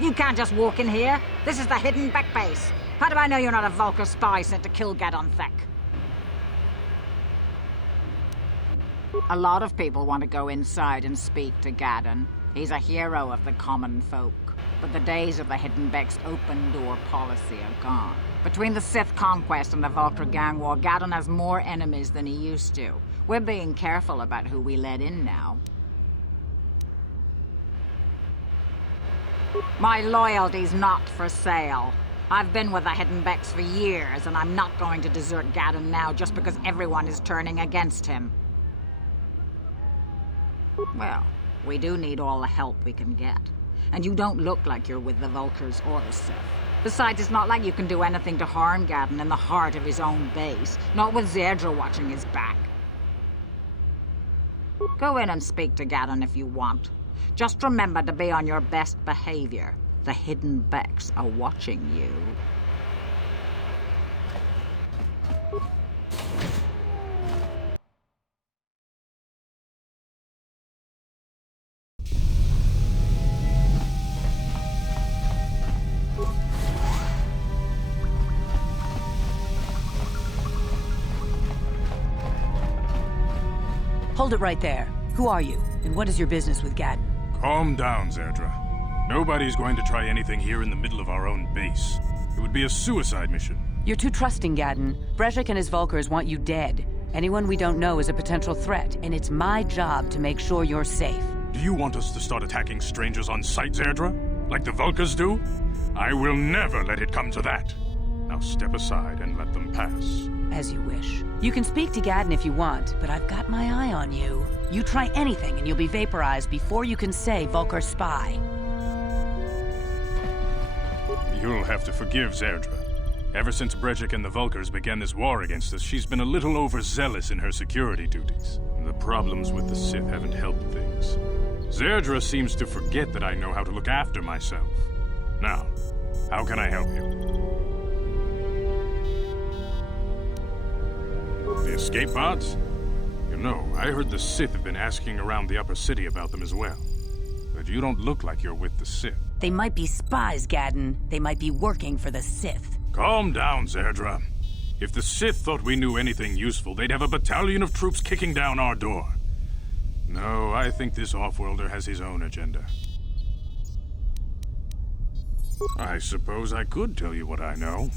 You can't just walk in here. This is the hidden back base. How do I know you're not a Vulkar spy sent to kill Gadon Thek? A lot of people want to go inside and speak to Gadon. He's a hero of the common folk. But the days of the Hidden Beck's open-door policy are gone. Between the Sith conquest and the Vulkar gang war, Gadon has more enemies than he used to. We're being careful about who we let in now. My loyalty's not for sale. I've been with the Hidden Becks for years, and I'm not going to desert Gadon now just because everyone is turning against him. Well, we do need all the help we can get. And you don't look like you're with the Vulkars or the Sith. Besides, it's not like you can do anything to harm Gadon in the heart of his own base. Not with Zerdra watching his back. Go in and speak to Gadon if you want. Just remember to be on your best behavior. The Hidden Becks are watching you. Hold it right there. Who are you, and what is your business with Gadon? Calm down, Zerdra. Nobody's going to try anything here in the middle of our own base. It would be a suicide mission. You're too trusting, Gadon. Brejik and his Vulkars want you dead. Anyone we don't know is a potential threat, and it's my job to make sure you're safe. Do you want us to start attacking strangers on sight, Zerdra? Like the Vulkars do? I will never let it come to that. Now step aside and let them pass. As you wish. You can speak to Gadon if you want, but I've got my eye on you. You try anything and you'll be vaporized before you can say Vulkar spy. You'll have to forgive Zerdra. Ever since Brejik and the Vulkars began this war against us, she's been a little overzealous in her security duties. The problems with the Sith haven't helped things. Zerdra seems to forget that I know how to look after myself. Now, how can I help you? The escape pods? You know, I heard the Sith have been asking around the upper city about them as well. But you don't look like you're with the Sith. They might be spies, Gadon. They might be working for the Sith. Calm down, Zerdra. If the Sith thought we knew anything useful, they'd have a battalion of troops kicking down our door. No, I think this off-worlder has his own agenda. I suppose I could tell you what I know.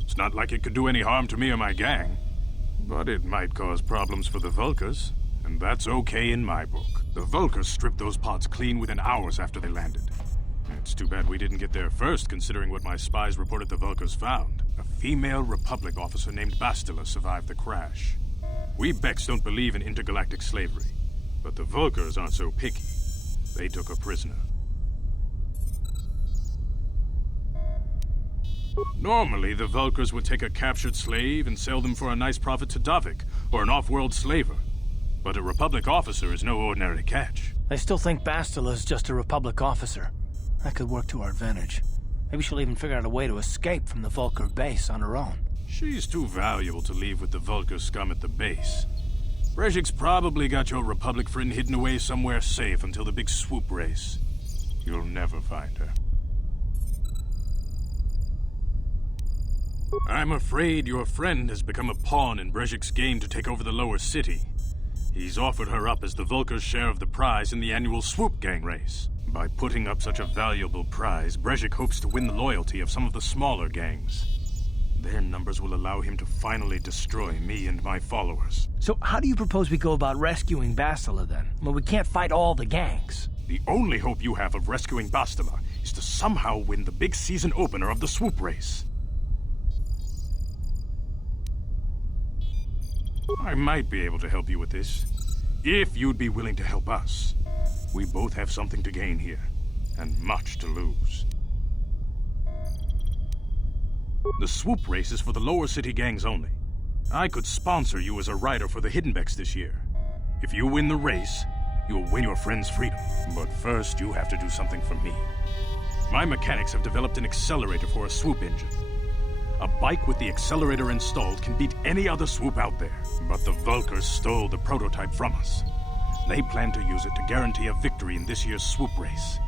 It's not like it could do any harm to me or my gang. But it might cause problems for the Vulkars, and that's okay in my book. The Vulkars stripped those pods clean within hours after they landed. It's too bad we didn't get there first, considering what my spies reported the Vulkars found. A female Republic officer named Bastila survived the crash. We Becks don't believe in intergalactic slavery, but the Vulkars aren't so picky. They took her prisoner. Normally, the Vulkars would take a captured slave and sell them for a nice profit to Davik, or an off-world slaver. But a Republic officer is no ordinary catch. I still think Bastila's just a Republic officer. That could work to our advantage. Maybe she'll even figure out a way to escape from the Vulkar base on her own. She's too valuable to leave with the Vulkar scum at the base. Brejik's probably got your Republic friend hidden away somewhere safe until the big swoop race. You'll never find her. I'm afraid your friend has become a pawn in Brejik's game to take over the lower city. He's offered her up as the Vulkar's share of the prize in the annual swoop gang race. By putting up such a valuable prize, Brejik hopes to win the loyalty of some of the smaller gangs. Their numbers will allow him to finally destroy me and my followers. So how do you propose we go about rescuing Bastila then? Well, we can't fight all the gangs. The only hope you have of rescuing Bastila is to somehow win the big season opener of the swoop race. I might be able to help you with this, if you'd be willing to help us. We both have something to gain here, and much to lose. The swoop race is for the lower city gangs only. I could sponsor you as a rider for the Hidden Becks this year. If you win the race, you'll win your friend's freedom. But first, you have to do something for me. My mechanics have developed an accelerator for a swoop engine. A bike with the accelerator installed can beat any other swoop out there. But the Vulkars stole the prototype from us. They plan to use it to guarantee a victory in this year's swoop race.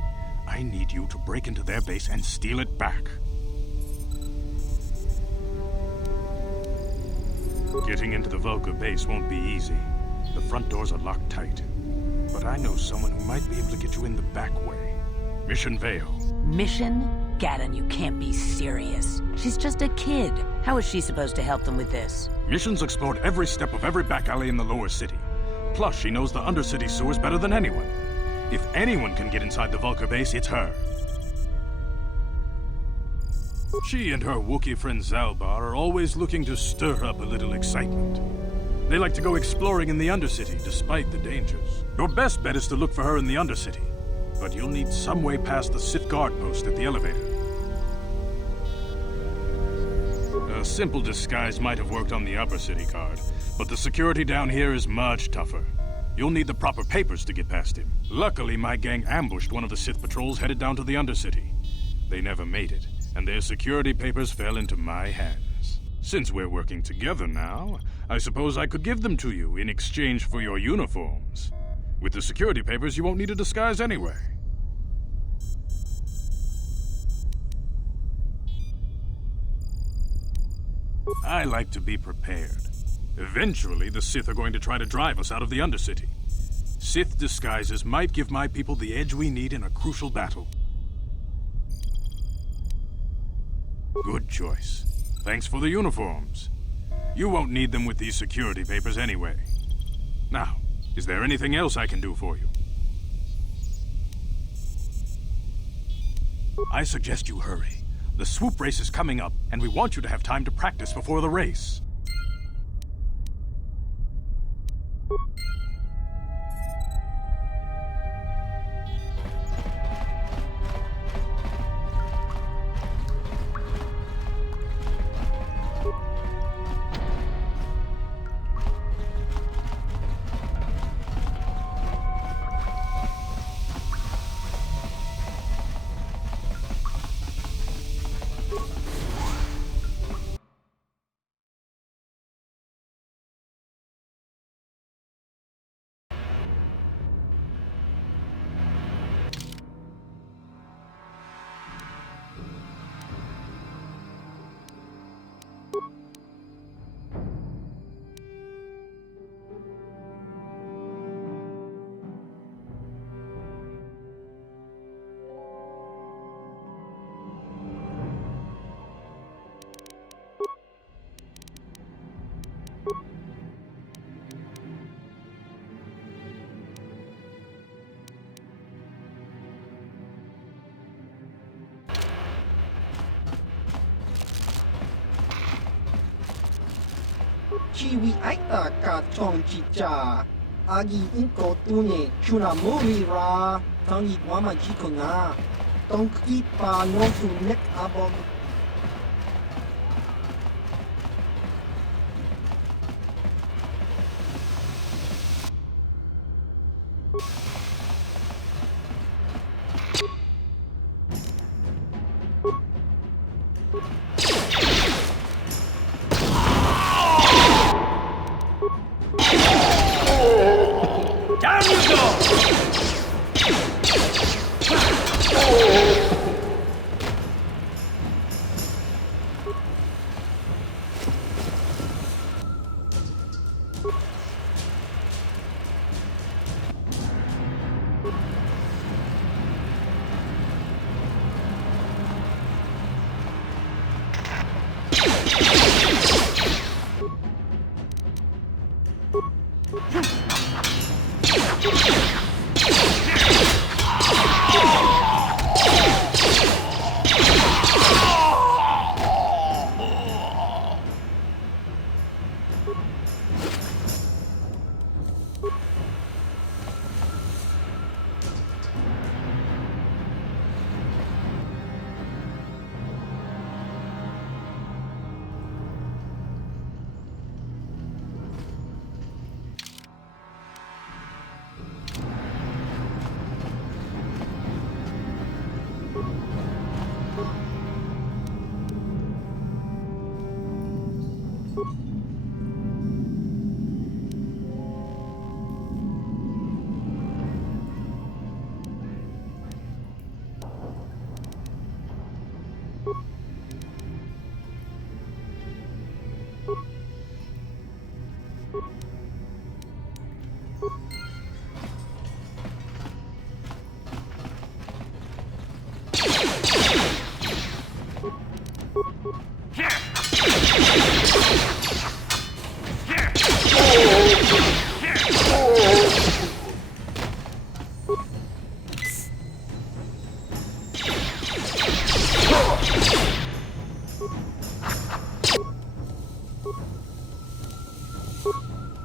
I need you to break into their base and steal it back. Getting into the Vulcan base won't be easy. The front doors are locked tight. But I know someone who might be able to get you in the back way. Mission Vale. Mission? Gaddon, you can't be serious. She's just a kid. How is she supposed to help them with this? Mission's explored every step of every back alley in the lower city. Plus, she knows the undercity sewers better than anyone. If anyone can get inside the Vulcan base, it's her. She and her Wookiee friend Zalbar are always looking to stir up a little excitement. They like to go exploring in the Undercity, despite the dangers. Your best bet is to look for her in the Undercity. But you'll need some way past the Sith guard post at the elevator. A simple disguise might have worked on the Upper City card, but the security down here is much tougher. You'll need the proper papers to get past him. Luckily, my gang ambushed one of the Sith patrols headed down to the Undercity. They never made it, and their security papers fell into my hands. Since we're working together now, I suppose I could give them to you in exchange for your uniforms. With the security papers, you won't need a disguise anyway. I like to be prepared. Eventually, the Sith are going to try to drive us out of the Undercity. Sith disguises might give my people the edge we need in a crucial battle. Good choice. Thanks for the uniforms. You won't need them with these security papers anyway. Now, is there anything else I can do for you? I suggest you hurry. The swoop race is coming up, and we want you to have time to practice before the race. Chiwi aita ka chong chicha. Agi inko tune chuna muri ra. Tangi wama jiko nga. Tong ipa no tu nek abog. Down you go!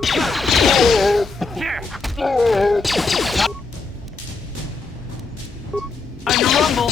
Time to rumble!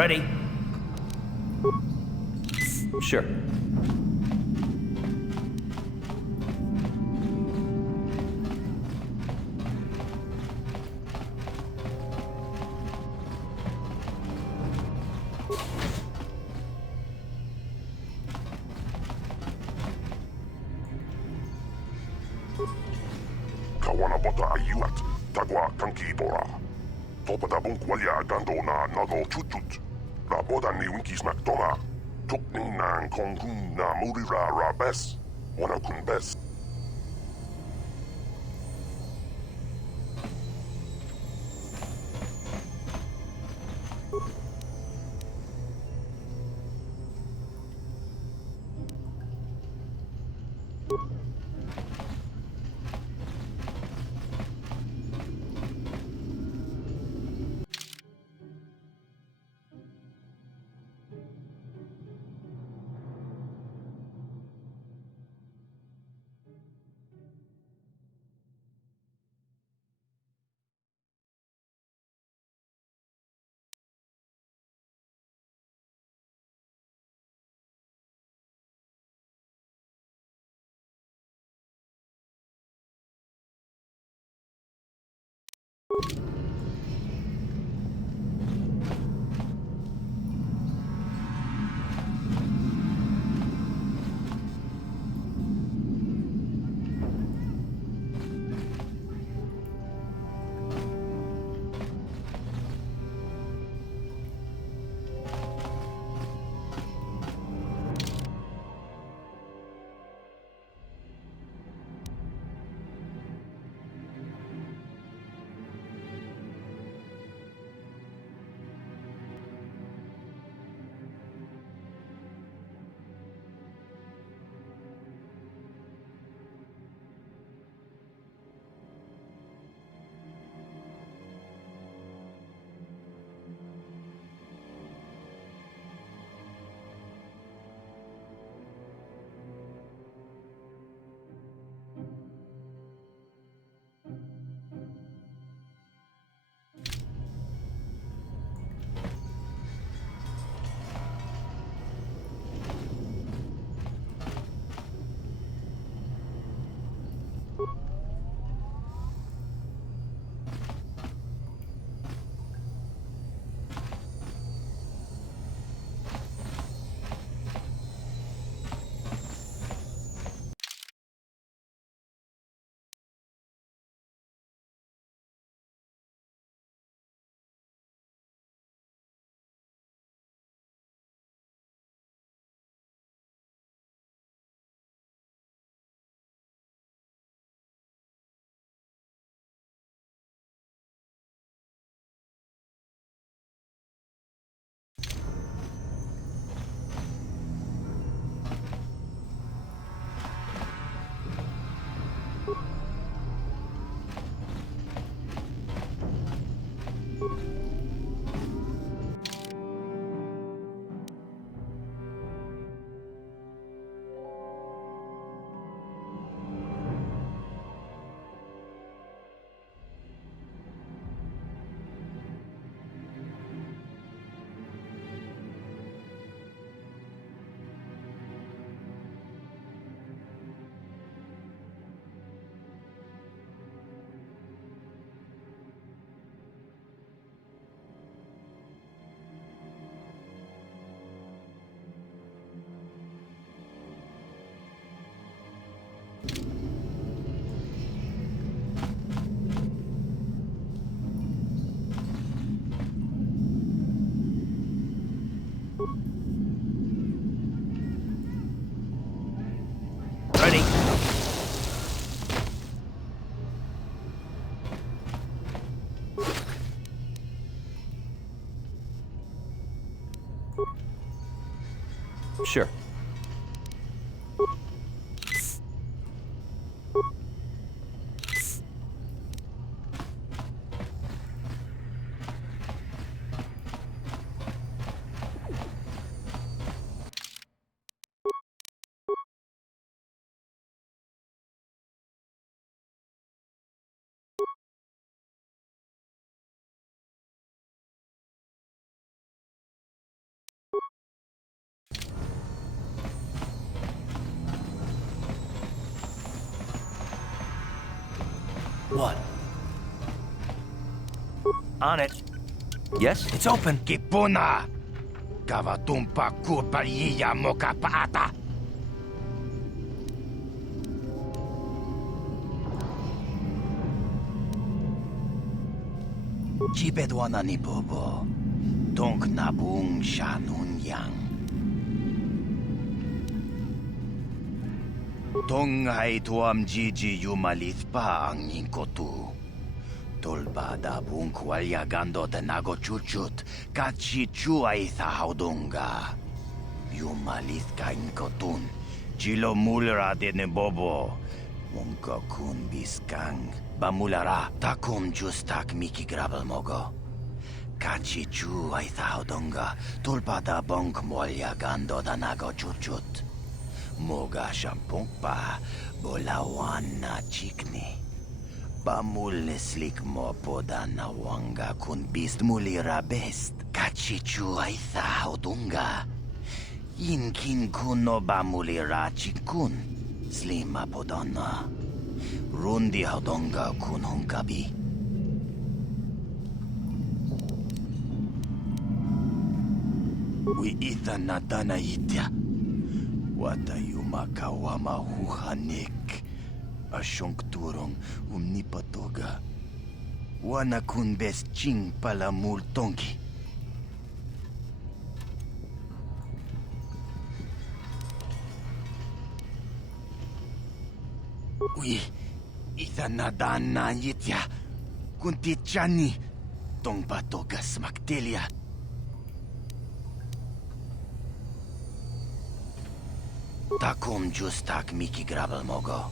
Ready? Sure. Kawana bota ayuat, tagwa kankibora. Topada bunkwalia gandona nado chutut. La boda ni winkis makdoma. Tukning nang kongun na murira rabes. Wana kun bes. Ready. Sure. What? On it. Yes? It's open. Kipuna! Kavatumpa kupaliya mo kapaata! Chipedwana ni Bobo. Donk nabung shanunyang. Tong hai tuam jiji yumalit pa ang inkotu. Tolba da bung kwalya gando de nago chuchut. Kachi chuay sa haudunga. Yumalit ka inkotun. Chilo mulra de ne bobo. Munko kun biskang. Bamulara takum justak miki grabel mogo. Kachi chuay sa haudunga. Tolba da bung kwalya gando da nago chuchut. Moga shampong pa, bolawan na chikni. Pamulislik mo po da na wanga kun bist mulira best. Kachichu ay sa haudunga. Inkin kuno ba mulira chikun. Slima po donna. Rundi haudunga kun hunkabi. Wi itha na dana itya. Watayumakawama huhanik. Asyong turong umnipatoga. Wana kun bes ching pala multongi. Ui, itanadaan na yitya. Kunti chani. Tong patoga smaktelia. Takum justak miki grabel mogo.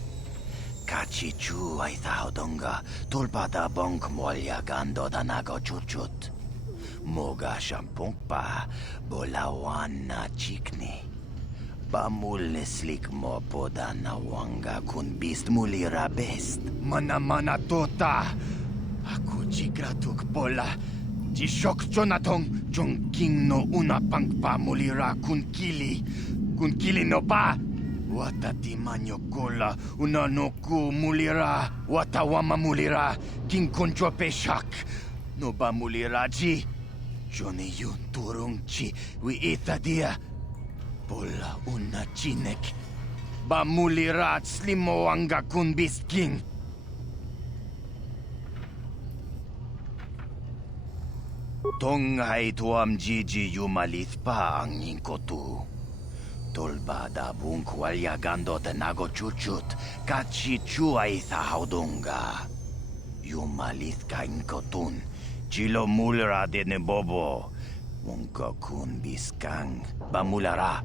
Kachi chu ay thaudonga. Tulpada bonk molya gando da nago chuchut. Moga shampong pa. Bolawan na chikni. Pamulislik mo po da na wanga kun bist mulira best. Mana tota. Aku jigratuk bola. Jishok jonatong. Jongking no una pang pamulira kun kili. Kun kili no pa. Watati manyo kola, unanoku mulira, watawama mulira, king konjo peshak. No ba mulira ji? Joni yun turung chi, wi itadia. Pola una chinek. Ba mulira slimo anga kun bisking. Tong hai tuam jiji yumalit pa ang inkotu. Tolba da bunk walya gando de nago chuchut, kachi chuay sa haudunga. Yumalit ka inkotun, chilo mulra de ne bobo. Munko kun biskang, bamulara.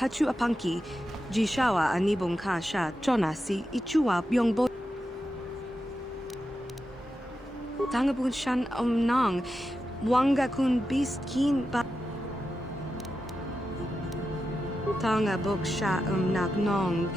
Hachu apanki, Jishawa anibong ka sha chona si ichua byongbo. Tangabun shan nang, wanga kun beast keen ba. Tanga bok sha nak nong.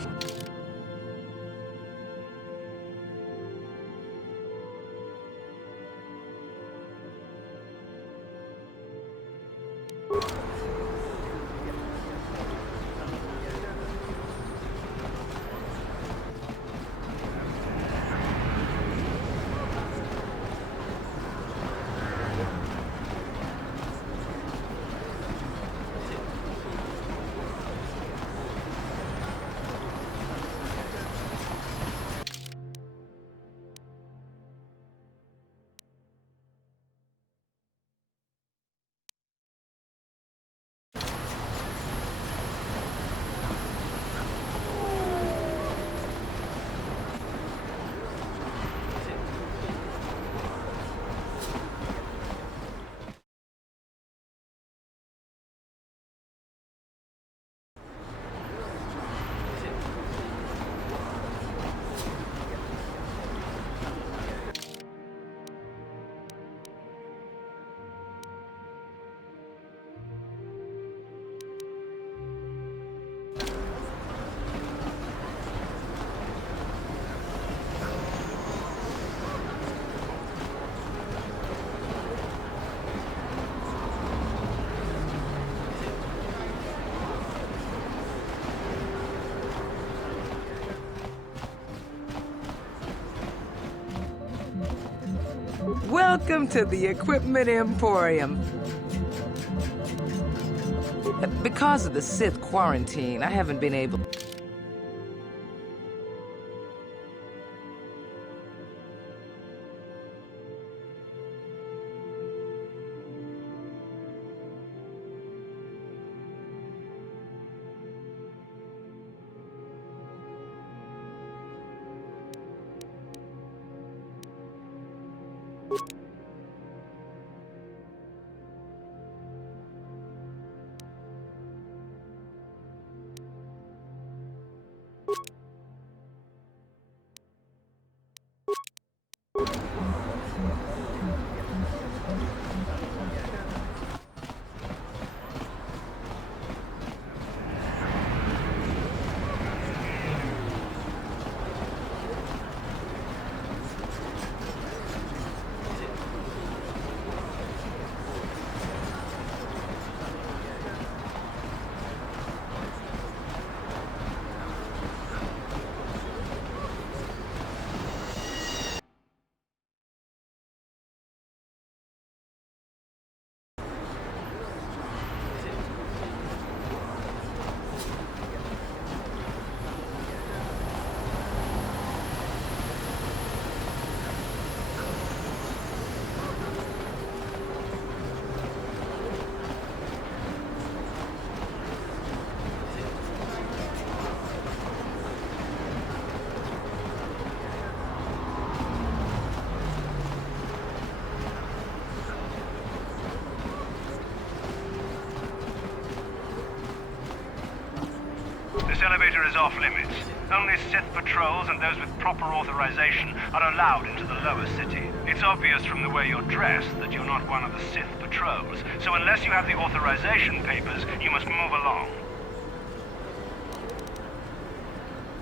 Welcome to the Equipment Emporium. Because of the Sith quarantine, I haven't been able... This elevator is off limits. Only Sith patrols and those with proper authorization are allowed into the lower city. It's obvious from the way you're dressed that you're not one of the Sith patrols, so unless you have the authorization papers, you must move along.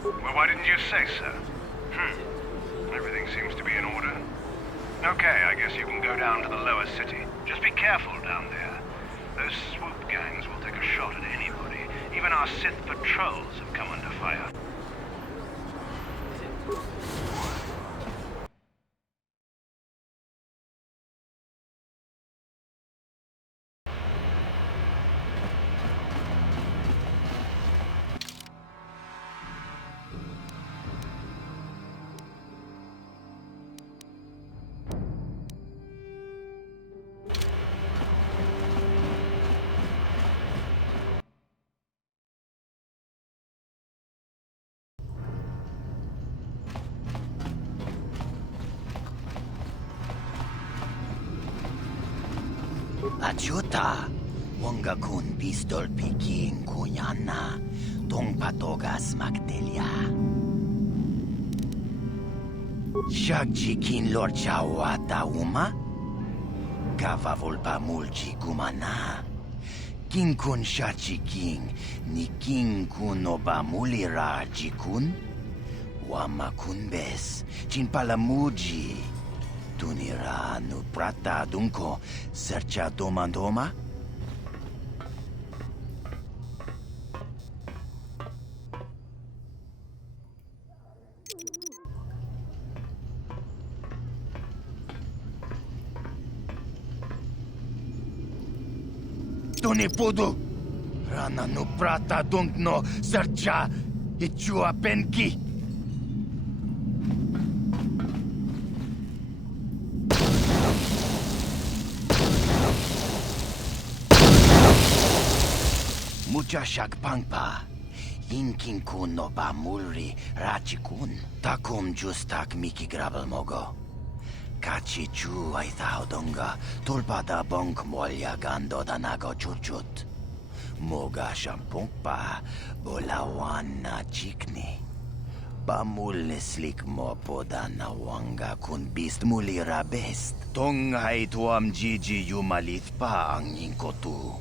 Well, why didn't you say so? Everything seems to be in order. Okay, I guess you can go down to the lower city. Just be careful down there. Those swoop gangs will take a shot at anybody. Even our Sith patrols have come under fire. Achuta, Wanga kun pistol piking kunyana. Tong patogas magdelia. Shagji kin lor chawata uma? Kava volpa mulchi kumana. King kun shachi king, ni king kun oba mulira jikun? Wama kun bes, chin palamuji. Tunira nu prata dunko, sercha domandoma? Tuni pudu! Rana nu prata dunkno sercha ichua penki! Mucha shak pangpa. Yinkin kun no ba mulri rachi kun. Takum justak miki grabel mogo. Kachi chu ay thaudonga. Tulpada bonk molya gando danago chuchut. Moga shampungpa. Bolawan na chikni. Bamul slik mo poda na wanga kun bist mulira best. Tonghay tuam jiji yumalith pa ang yinkotu.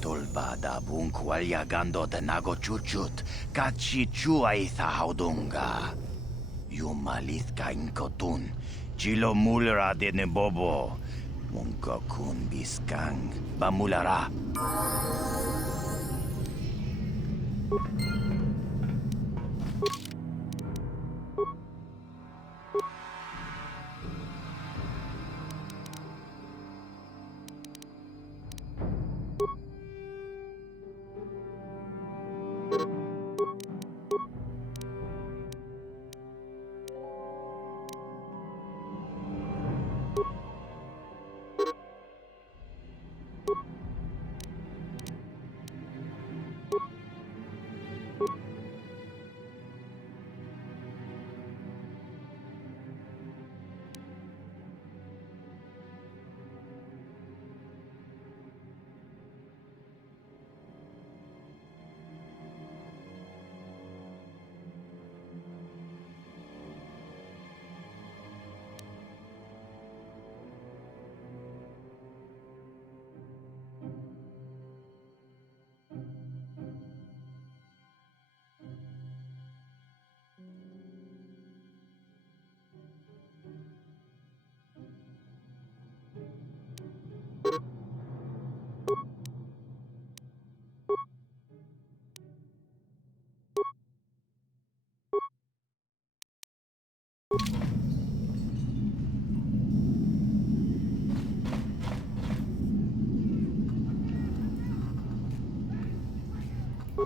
Tolbada bunk walya gando de nago chuchut, kachi chu ay thaudunga. Yumalith ka inkotun, chilo mulra de nebobo. Munka kun biskang, bamulara.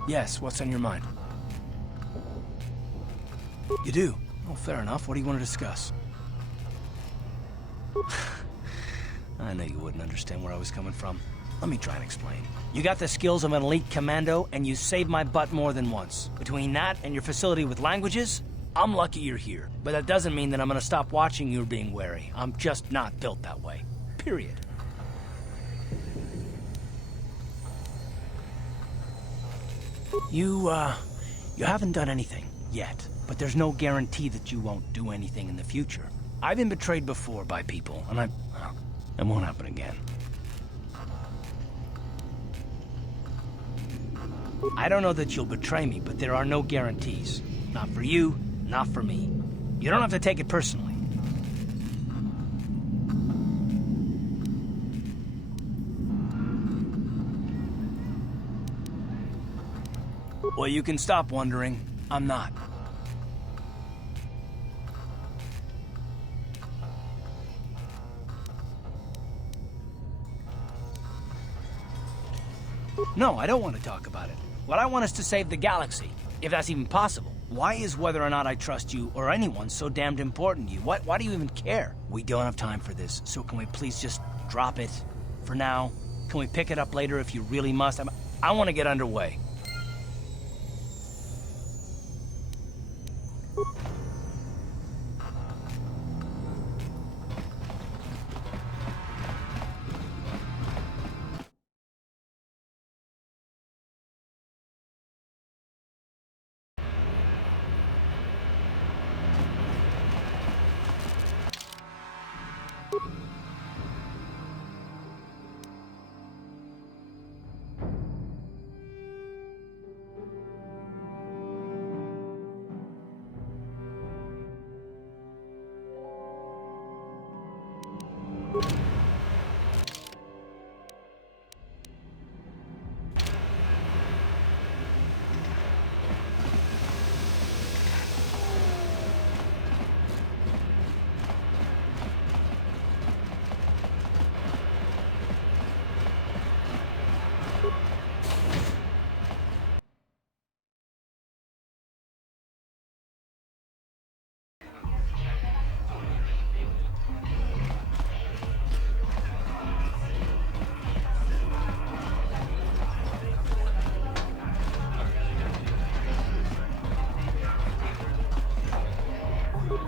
Yes, what's on your mind? You do? Oh, fair enough. What do you want to discuss? I know you wouldn't understand where I was coming from. Let me try and explain. You got the skills of an elite commando, and you saved my butt more than once. Between that and your facility with languages, I'm lucky you're here. But that doesn't mean that I'm gonna stop watching you being wary. I'm just not built that way. Period. You haven't done anything yet, but there's no guarantee that you won't do anything in the future. I've been betrayed before by people, and well, it won't happen again. I don't know that you'll betray me, but there are no guarantees. Not for you, not for me. You don't have to take it personally. Well, you can stop wondering. I'm not. No, I don't want to talk about it. What I want is to save the galaxy, if that's even possible. Why is whether or not I trust you or anyone so damned important to you? Why do you even care? We don't have time for this, so can we please just drop it for now? Can we pick it up later if you really must? I want to get underway.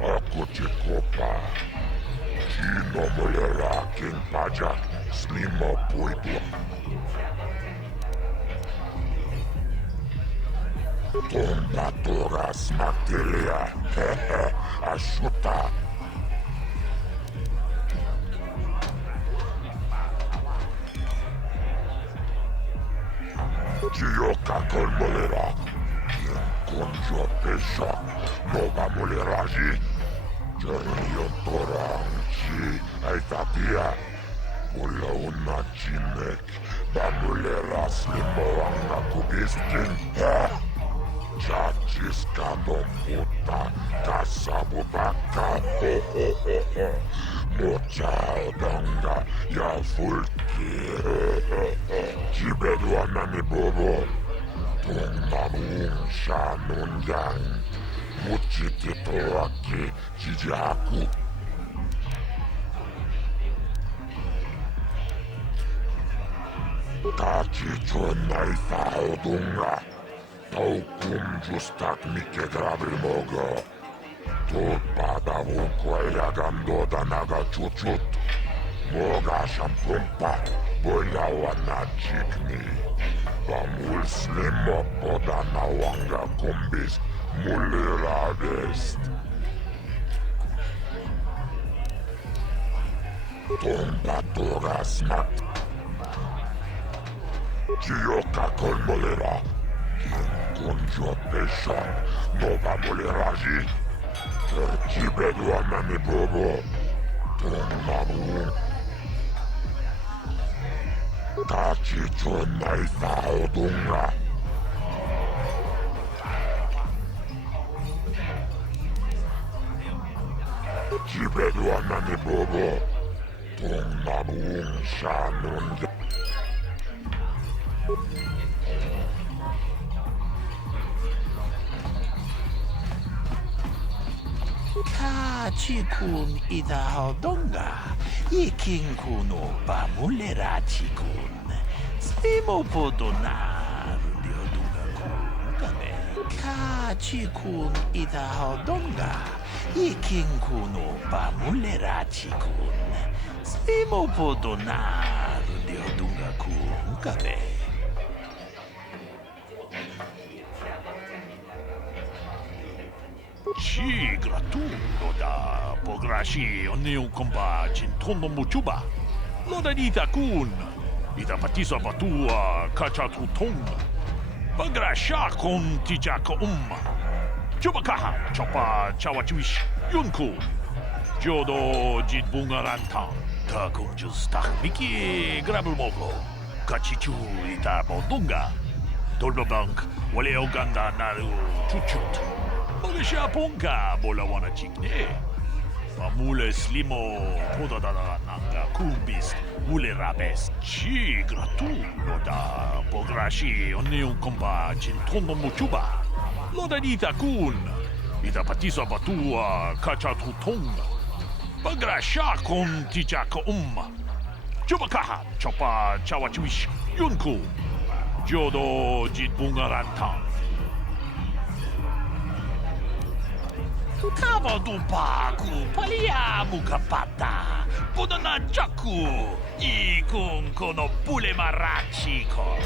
Ako ci kopa. Kino molera king pajak. Slimo puitu. Tomba toras materia. Hehe. Ashuta. Gioca col molera. Conjo pesha. Nova moleragi. Giornio toranci. Ai tatia. Pula una cinek. Bamulera slimo anga kubiskin. Chachis kano puta. Kasabu baka. Ho ho ho ho. Mocha odanga. Ya fulki. Jibedwa nani bobo. Tungmanung shanun yang. Muchitito aki jijaku. Tachi chonai faudunga. Taukum justak mike grabil mogo. Tot padavun kuayagando danaga chuchut. Moga shampumpa. Boyawana chikni. Bamul slimo podana wanga kumbis. Mulera vest. Tomba toras mat. Gioca col molera. Conjo pesha. Nova moleragi. Tercibedua nani bobo. Tongmanu. Tachi chonai faudunga. Jibedua nani bobo. Tongmanu shanun. Kachikun idahaldonga. Ikinkuno bamulera chikun. Slimo podonar diodunga kukane. Kachikun idahaldonga. Ikinkuno bamulera chikun. Slimo podonar diodunga kukane. Ci gratulo da pograshi oniu komba cintono muchuba. Loda dita kun. Ita patisa batua kachatu tonga. Bagrasha kon tijaka Chubakaha chopa chawachuish yunku. Jodo jitbungaranta. Takun justak miki grabul mogo. Kachichu ita bodunga. Dolbabank wale oganda naru chuchut. Magasha ponga bola wana chikne. Mamule slimo podadana nanga kumbis mule rabes. Chi gratu loda pograshi oniu komba cintono muchuba. Loda dita kun. Ita patisa batua kachatu tonga. Bagrasha kon tijaka Chubakaha chopa chawachuish yunku. Jodo jitbungaranta. Kava do Paco, palia mukapata, podana chaku, ikun kono pule marachiko.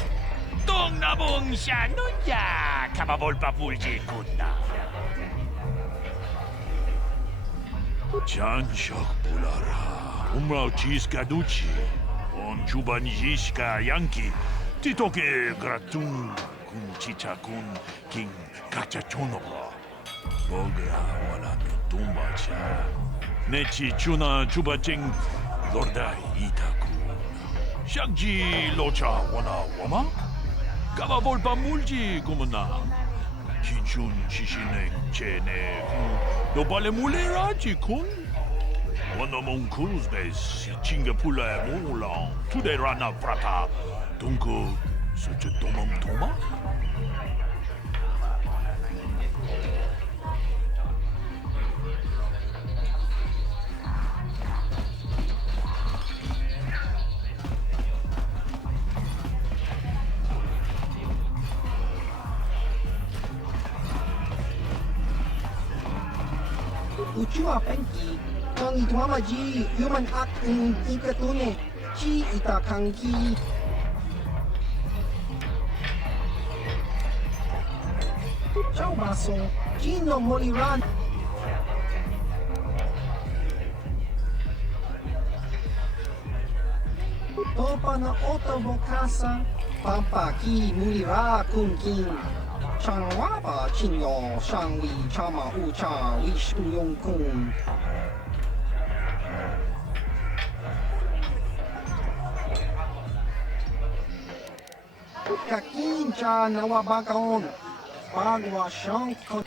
Dong na bong siya nunya, kabavolpa bulji kunna. Chanchok pulara, umrao chiska duchi, on chubanjishka yanki, titoke gratun, kun chichakun, king kachachonobra. Boga wala no tumba cha. Nechi chuna chubaching Lordai itaku. Shangji locha wana wama? Gava volpa mulji kumana. Hinchun shishine chene ku. Dobale muleraji kun. Wanamon cruz bes chingapula mula. Today rana prata. Dunko such a domam toma? Uchua penki, tangi tuamaji, human act in ikatune, chi itakanki. Ciao baso, Gino moriran. Topa na otobo kasa, pampa ki mulira kunkin. Changwaba chinyo, shangwi chama ucha, wish uyong kun. Kakincha nawabakaon, pagwa shankon.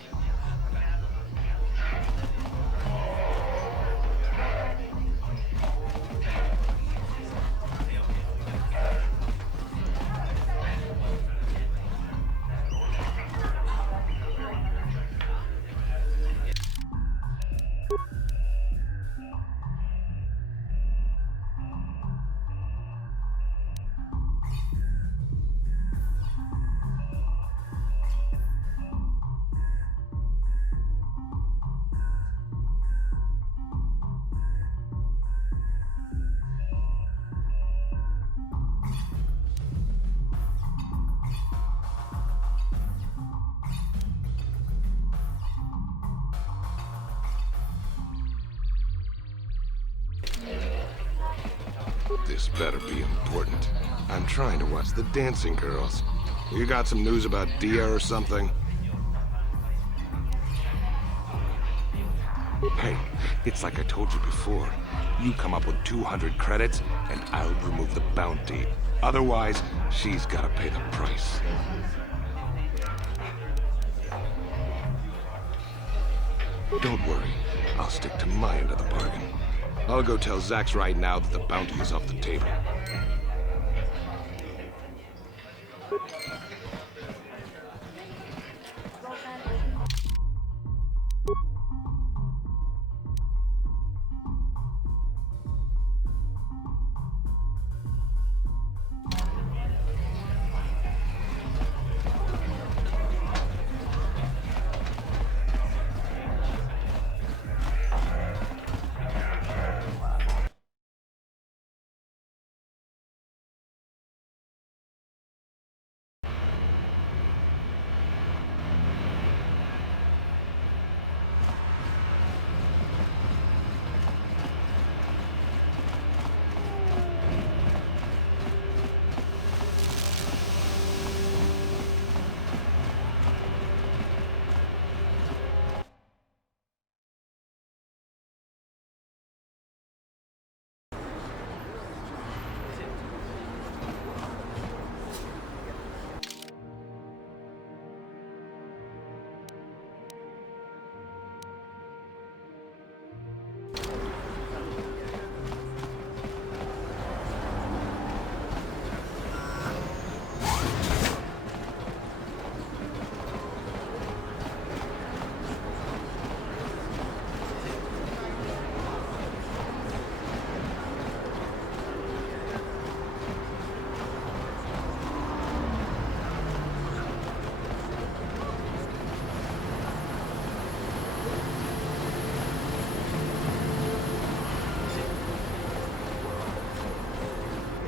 This better be important. I'm trying to watch the dancing girls. You got some news about Dia or something? Hey, it's like I told you before. You come up with 200 credits, and I'll remove the bounty. Otherwise, she's gotta pay the price. Don't worry. I'll stick to my end of the bargain. I'll go tell Zax right now that the bounty is off the table.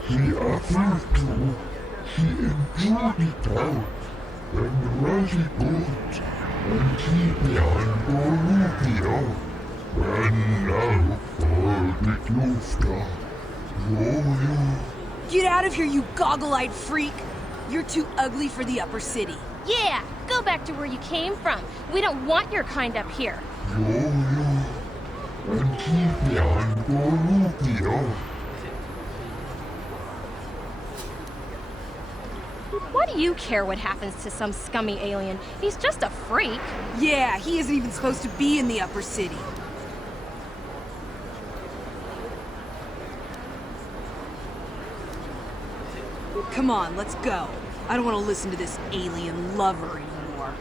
He offered to. He enjoyed it out. And really good. And he behind Bolivia. And now for the Klufta. Get out of here, you goggle-eyed freak! You're too ugly for the upper city. Yeah, go back to where you came from. We don't want your kind up here. And he behind Why do you care what happens to some scummy alien? He's just a freak. Yeah, he isn't even supposed to be in the upper city. Come on, let's go. I don't want to listen to this alien lover anymore.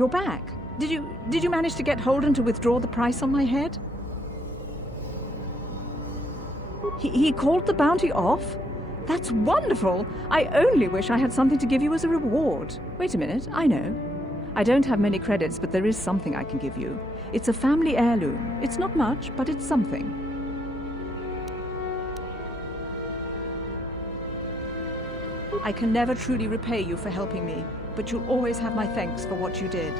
You're back. Did you manage to get Holden to withdraw the price on my head? He called the bounty off? That's wonderful! I only wish I had something to give you as a reward. Wait a minute, I know. I don't have many credits, but there is something I can give you. It's a family heirloom. It's not much, but it's something. I can never truly repay you for helping me, but you'll always have my thanks for what you did.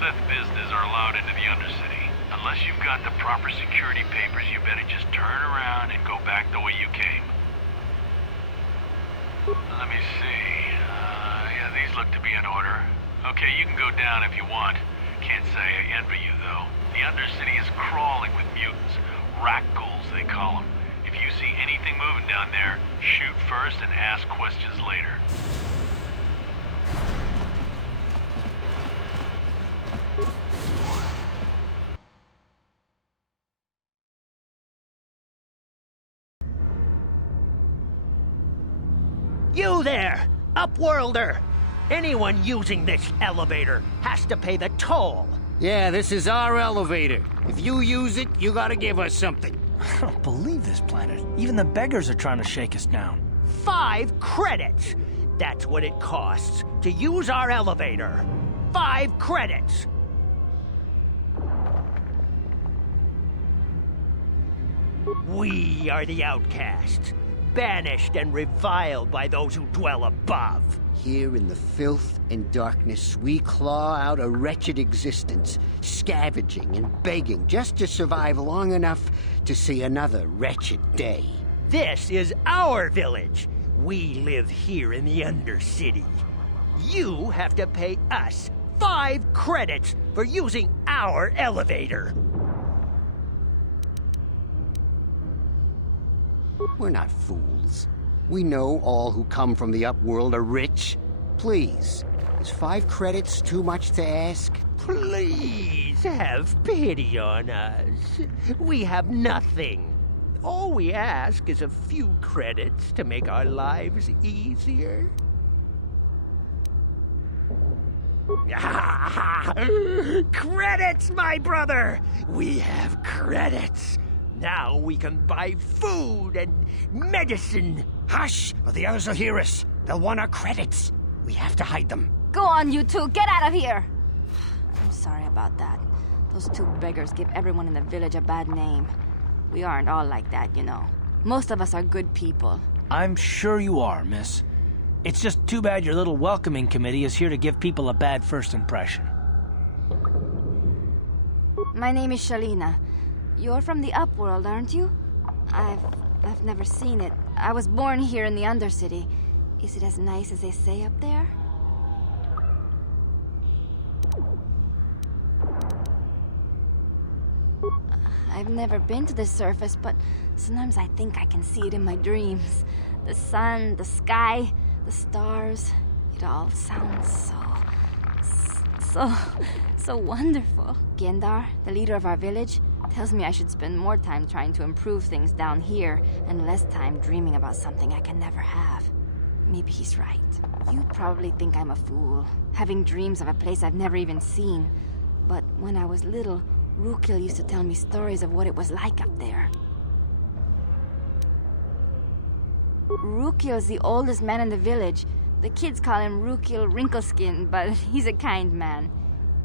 Sith business are allowed into the Undercity. Unless you've got the proper security papers, you better just turn around and go back the way you came. Let me see. Yeah, these look to be in order. Okay, you can go down if you want. Can't say I envy you, though. The Undercity is crawling with mutants. Rat ghouls, they call them. If you see anything moving down there, shoot first and ask questions later. You there, Upworlder! Anyone using this elevator has to pay the toll. Yeah, this is our elevator. If you use it, you gotta give us something. I don't believe this planet. Even the beggars are trying to shake us down. 5 credits! That's what it costs to use our elevator. 5 credits! We are the outcasts, banished and reviled by those who dwell above. Here in the filth and darkness, we claw out a wretched existence, scavenging and begging just to survive long enough to see another wretched day. This is our village. We live here in the Undercity. You have to pay us 5 credits for using our elevator. We're not fools. We know all who come from the Upworld are rich. Please, is 5 credits too much to ask? Please have pity on us. We have nothing. All we ask is a few credits to make our lives easier. Credits, my brother! We have credits. Now we can buy food and medicine. Hush, or the others will hear us. They'll want our credits. We have to hide them. Go on, you two. Get out of here. I'm sorry about that. Those 2 beggars give everyone in the village a bad name. We aren't all like that, you know. Most of us are good people. I'm sure you are, miss. It's just too bad your little welcoming committee is here to give people a bad first impression. My name is Shalina. You're from the Upworld, aren't you? I've never seen it. I was born here in the Undercity. Is it as nice as they say up there? I've never been to the surface, but sometimes I think I can see it in my dreams. The sun, the sky, the stars. It all sounds so wonderful. Gendar, the leader of our village, tells me I should spend more time trying to improve things down here and less time dreaming about something I can never have. Maybe he's right. You probably think I'm a fool, having dreams of a place I've never even seen. But when I was little, Rukil used to tell me stories of what it was like up there. Rukil's the oldest man in the village. The kids call him Rukil Wrinkleskin, but he's a kind man.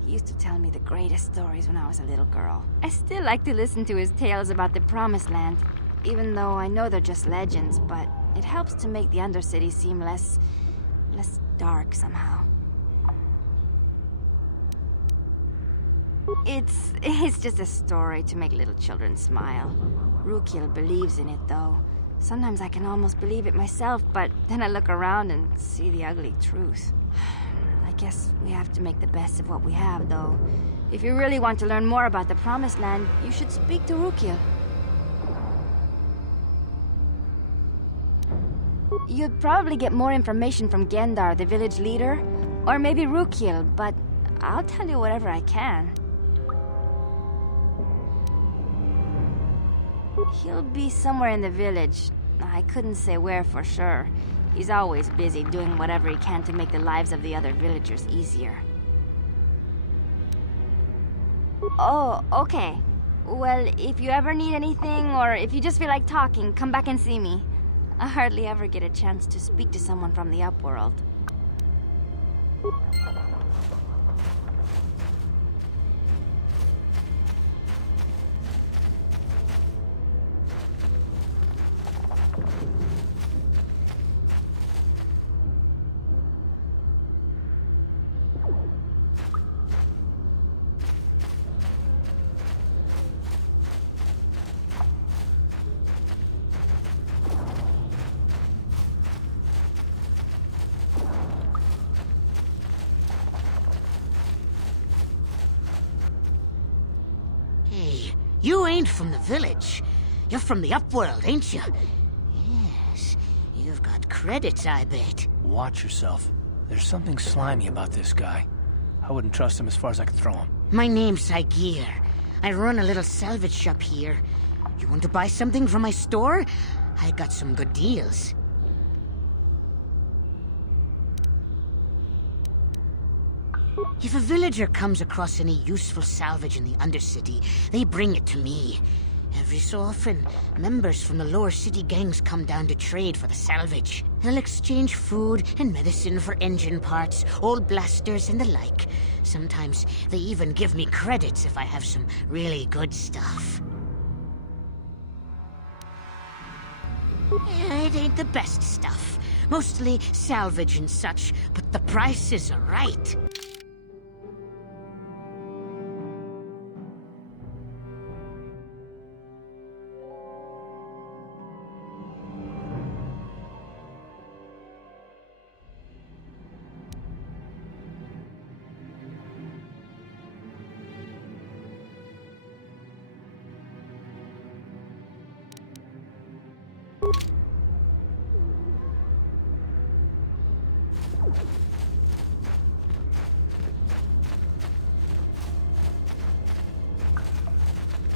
He used to tell me the greatest stories when I was a little girl. I still like to listen to his tales about the Promised Land, even though I know they're just legends, but it helps to make the Undercity seem less dark somehow. It's just a story to make little children smile. Rukil believes in it, though. Sometimes I can almost believe it myself, but then I look around and see the ugly truth. I guess we have to make the best of what we have, though. If you really want to learn more about the Promised Land, you should speak to Rukil. You'd probably get more information from Gendar, the village leader, or maybe Rukil, but I'll tell you whatever I can. He'll be somewhere in the village. I couldn't say where for sure. He's always busy doing whatever he can to make the lives of the other villagers easier. Oh, okay. Well, if you ever need anything, or if you just feel like talking, come back and see me. I hardly ever get a chance to speak to someone from the Upworld. Hey, you ain't from the village. You're from the Upworld, ain't you? Yes, you've got credits, I bet. Watch yourself. There's something slimy about this guy. I wouldn't trust him as far as I could throw him. My name's Saigir. I run a little salvage shop here. You want to buy something from my store? I got some good deals. If a villager comes across any useful salvage in the Undercity, they bring it to me. Every so often, members from the lower city gangs come down to trade for the salvage. They'll exchange food and medicine for engine parts, old blasters, and the like. Sometimes they even give me credits if I have some really good stuff. Yeah, it ain't the best stuff. Mostly salvage and such, but the prices are right.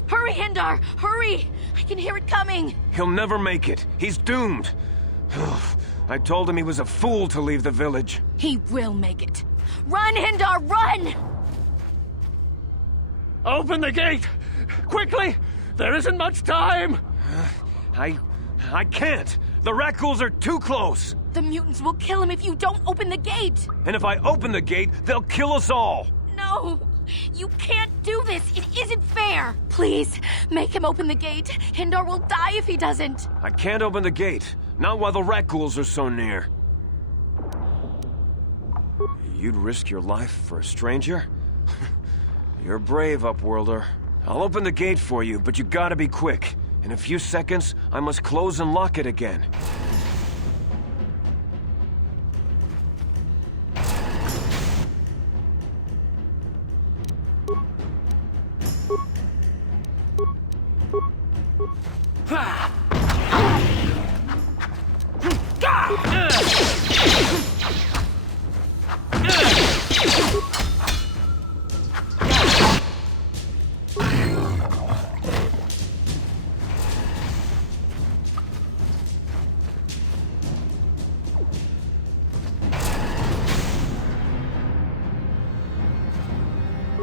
Hurry, Hindar! Hurry! I can hear it coming! He'll never make it. He's doomed. I told him he was a fool to leave the village. He will make it. Run, Hindar, run! Open the gate! Quickly! There isn't much time! I can't. The Rakghouls are too close. The mutants will kill him if you don't open the gate! And if I open the gate, they'll kill us all. No! You can't do this! It isn't fair! Please, make him open the gate. Hindar will die if he doesn't. I can't open the gate. Not while the Rakghouls are so near. You'd risk your life for a stranger? You're brave, Upworlder. I'll open the gate for you, but you gotta be quick. In a few seconds, I must close and lock it again.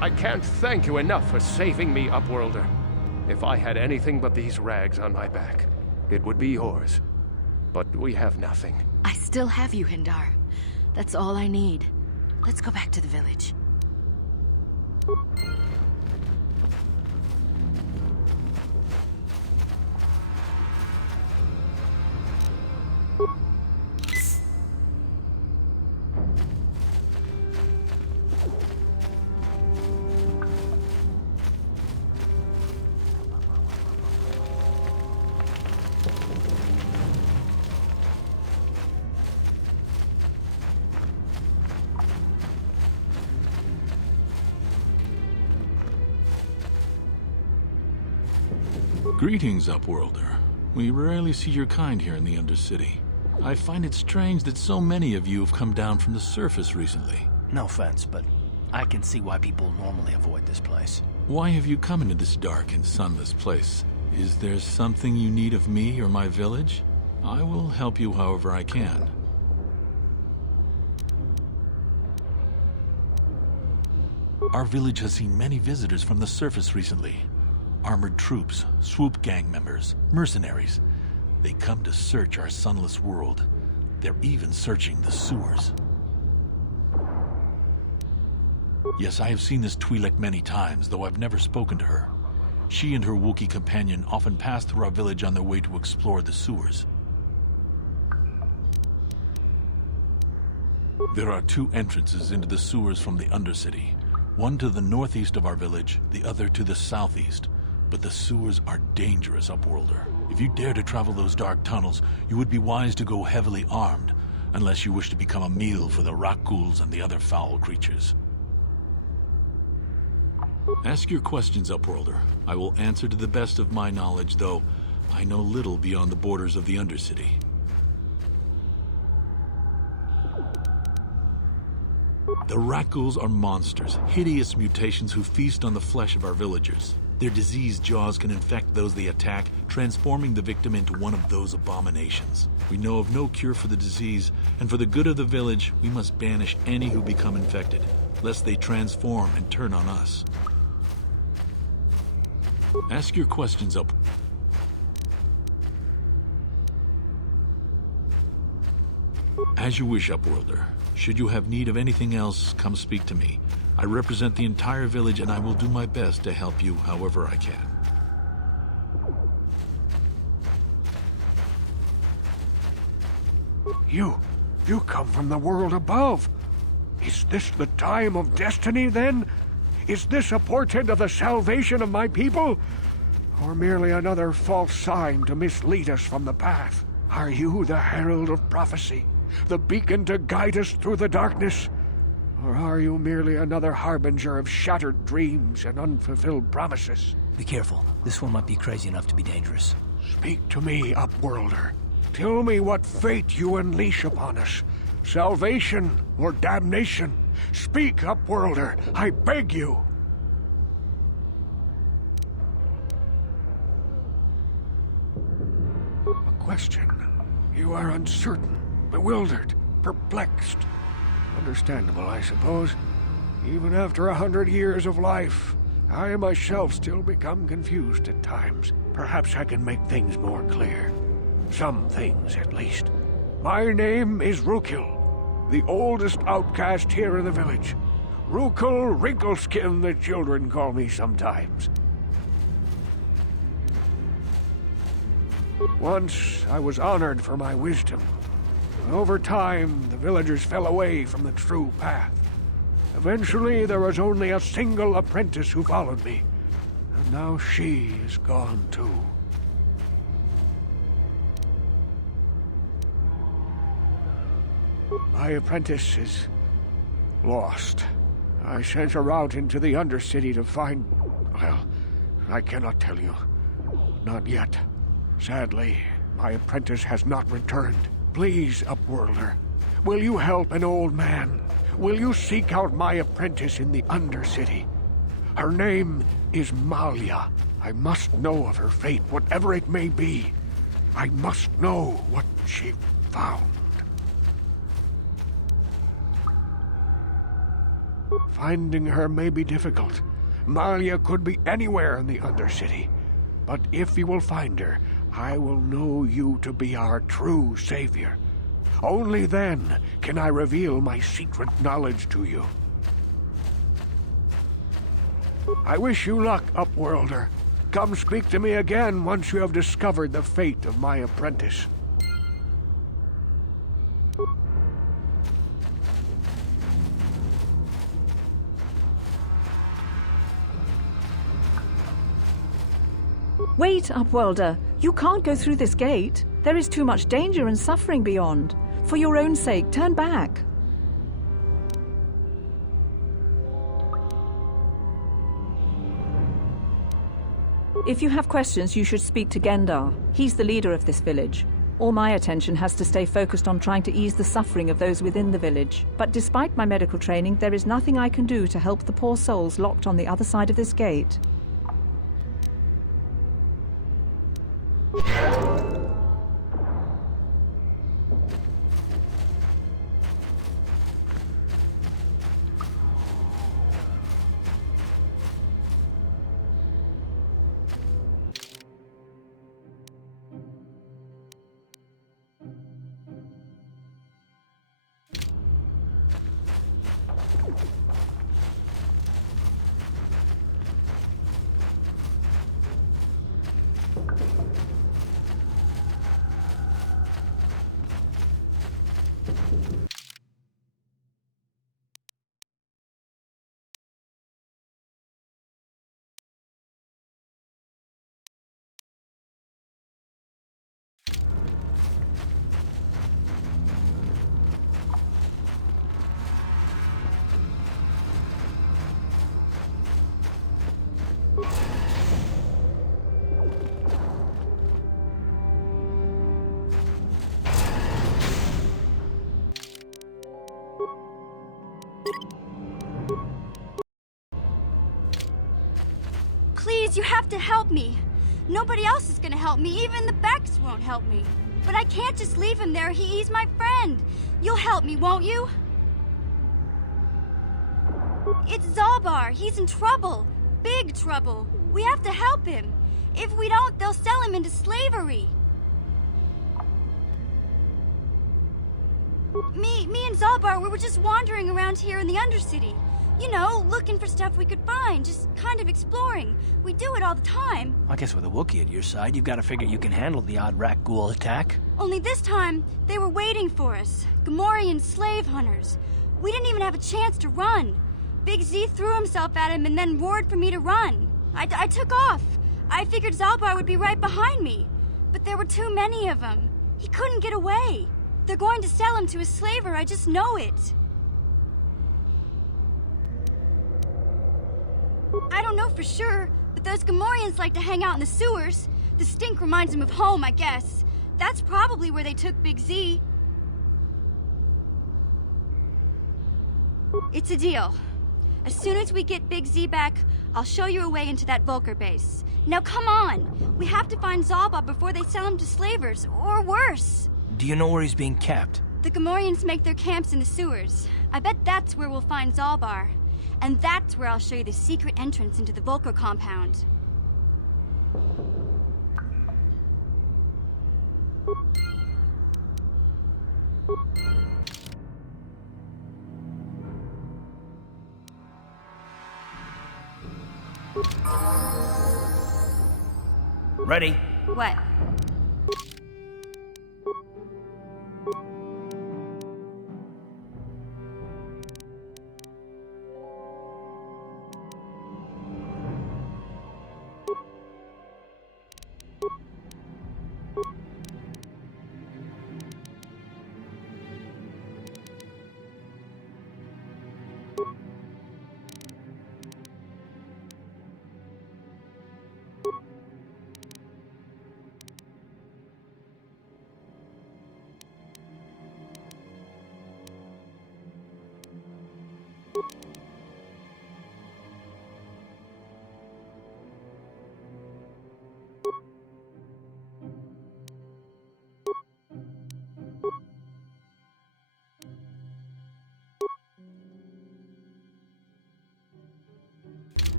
I can't thank you enough for saving me, Upworlder. If I had anything but these rags on my back, it would be yours. But we have nothing. I still have you, Hindar. That's all I need. Let's go back to the village. Greetings, Upworlder. We rarely see your kind here in the Undercity. I find it strange that so many of you have come down from the surface recently. No offense, but I can see why people normally avoid this place. Why have you come into this dark and sunless place? Is there something you need of me or my village? I will help you however I can. Our village has seen many visitors from the surface recently. Armored troops, swoop gang members, mercenaries. They come to search our sunless world. They're even searching the sewers. Yes, I have seen this Twi'lek many times, though I've never spoken to her. She and her Wookiee companion often pass through our village on their way to explore the sewers. There are two entrances into the sewers from the Undercity. One to the northeast of our village, the other to the southeast. But the sewers are dangerous, Upworlder. If you dare to travel those dark tunnels, you would be wise to go heavily armed, unless you wish to become a meal for the Rakghouls and the other foul creatures. Ask your questions, Upworlder. I will answer to the best of my knowledge, though I know little beyond the borders of the Undercity. The Rakghouls are monsters, hideous mutations who feast on the flesh of our villagers. Their diseased jaws can infect those they attack, transforming the victim into one of those abominations. We know of no cure for the disease, and for the good of the village, we must banish any who become infected, lest they transform and turn on us. Ask your questions, up. As you wish, Upworlder. Should you have need of anything else, come speak to me. I represent the entire village, and I will do my best to help you however I can. You come from the world above. Is this the time of destiny, then? Is this a portent of the salvation of my people? Or merely another false sign to mislead us from the path? Are you the herald of prophecy? The beacon to guide us through the darkness? Or are you merely another harbinger of shattered dreams and unfulfilled promises? Be careful. This one might be crazy enough to be dangerous. Speak to me, Upworlder. Tell me what fate you unleash upon us. Salvation or damnation? Speak, Upworlder. I beg you. A question. You are uncertain, bewildered, perplexed. Understandable, I suppose. Even after 100 years of life, I myself still become confused at times. Perhaps I can make things more clear. Some things, at least. My name is Rukil, the oldest outcast here in the village. Rukil Wrinkleskin, the children call me sometimes. Once, I was honored for my wisdom. Over time, the villagers fell away from the true path. Eventually, there was only a single apprentice who followed me. And now she is gone too. My apprentice is lost. I sent her out into the Undercity to find... Well, I cannot tell you. Not yet. Sadly, my apprentice has not returned. Please, Upworlder, will you help an old man? Will you seek out my apprentice in the Undercity? Her name is Malia. I must know of her fate, whatever it may be. I must know what she found. Finding her may be difficult. Malia could be anywhere in the Undercity. But if you will find her, I will know you to be our true savior. Only then can I reveal my secret knowledge to you. I wish you luck, Upworlder. Come speak to me again once you have discovered the fate of my apprentice. Wait, Upworlder. You can't go through this gate. There is too much danger and suffering beyond. For your own sake, turn back. If you have questions, you should speak to Gendar. He's the leader of this village. All my attention has to stay focused on trying to ease the suffering of those within the village. But despite my medical training, there is nothing I can do to help the poor souls locked on the other side of this gate. Please, you have to help me. Nobody else is gonna help me. Even the Becks won't help me. But I can't just leave him there. He's my friend. You'll help me, won't you? It's Zalbar. He's in trouble. Big trouble. We have to help him. If we don't, they'll sell him into slavery. Me and Zalbar, we were just wandering around here in the Undercity. You know, looking for stuff we could find, just kind of exploring. We do it all the time. I guess with a Wookiee at your side, you've got to figure you can handle the odd rat ghoul attack. Only this time, they were waiting for us. Gamorrean slave hunters. We didn't even have a chance to run. Big Z threw himself at him and then roared for me to run. I took off. I figured Zalbar would be right behind me. But there were too many of them. He couldn't get away. They're going to sell him to a slaver, I just know it. I don't know for sure, but those Gamorreans like to hang out in the sewers. The stink reminds them of home, I guess. That's probably where they took Big Z. It's a deal. As soon as we get Big Z back, I'll show you a way into that Vulcar base. Now come on! We have to find Zalbar before they sell him to slavers, or worse. Do you know where he's being kept? The Gamorreans make their camps in the sewers. I bet that's where we'll find Zalbar. And that's where I'll show you the secret entrance into the Vulcar compound. Ready? What?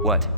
What?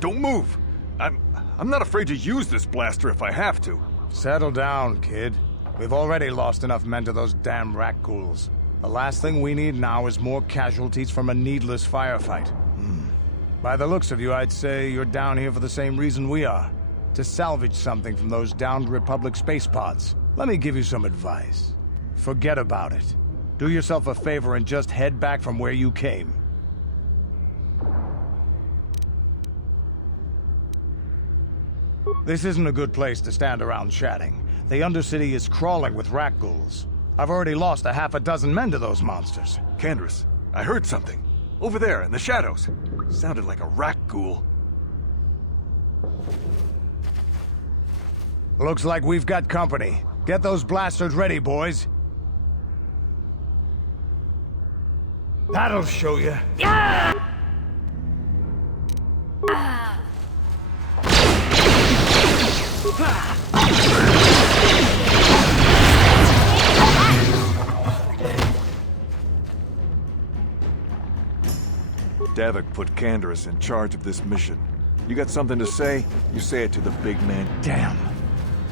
Don't move! I'm not afraid to use this blaster if I have to. Settle down, kid. We've already lost enough men to those damn rat ghouls. The last thing we need now is more casualties from a needless firefight. By the looks of you, I'd say you're down here for the same reason we are. To salvage something from those downed Republic space pods. Let me give you some advice. Forget about it. Do yourself a favor and just head back from where you came. This isn't a good place to stand around chatting. The Undercity is crawling with rat ghouls. I've already lost a half a dozen men to those monsters. Candace, I heard something. Over there, in the shadows. Sounded like a rat ghoul. Looks like we've got company. Get those blasters ready, boys. That'll show you. Davik put Canderous in charge of this mission. You got something to say? You say it to the big man. Damn.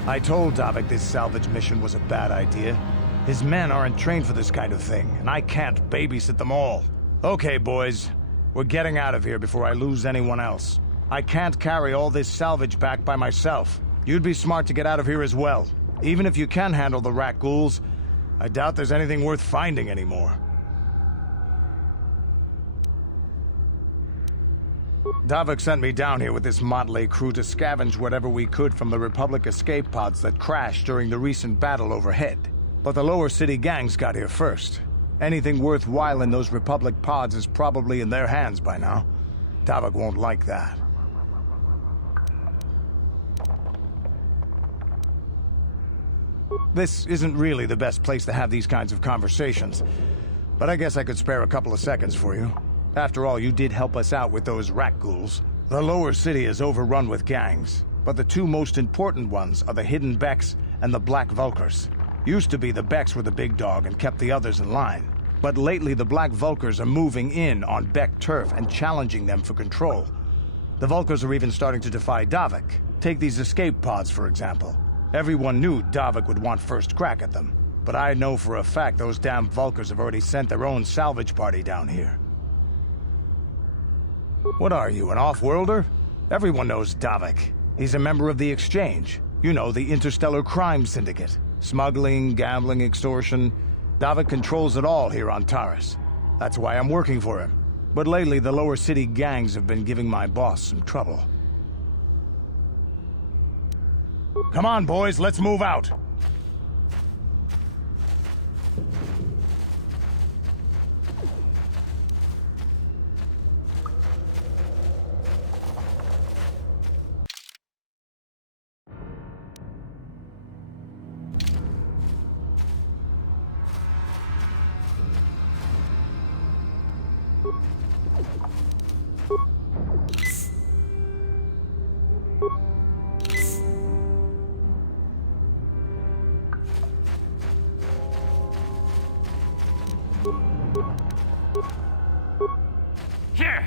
I told Davik this salvage mission was a bad idea. His men aren't trained for this kind of thing, and I can't babysit them all. Okay, boys. We're getting out of here before I lose anyone else. I can't carry all this salvage back by myself. You'd be smart to get out of here as well. Even if you can handle the rat ghouls, I doubt there's anything worth finding anymore. Davik sent me down here with this motley crew to scavenge whatever we could from the Republic escape pods that crashed during the recent battle overhead. But the lower city gangs got here first. Anything worthwhile in those Republic pods is probably in their hands by now. Davik won't like that. This isn't really the best place to have these kinds of conversations, but I guess I could spare a couple of seconds for you. After all, you did help us out with those rat ghouls. The lower city is overrun with gangs, but the two most important ones are the Hidden Becks and the Black Vulkars. Used to be the Becks were the big dog and kept the others in line. But lately the Black Vulkars are moving in on Beck turf and challenging them for control. The Vulkars are even starting to defy Davik. Take these escape pods, for example. Everyone knew Davik would want first crack at them. But I know for a fact those damn Vulkars have already sent their own salvage party down here. What are you, an off-worlder? Everyone knows Davik. He's a member of the Exchange. You know, the interstellar crime syndicate. Smuggling, gambling, extortion. Davik controls it all here on Taris. That's why I'm working for him. But lately, the lower city gangs have been giving my boss some trouble. Come on, boys, let's move out! Here!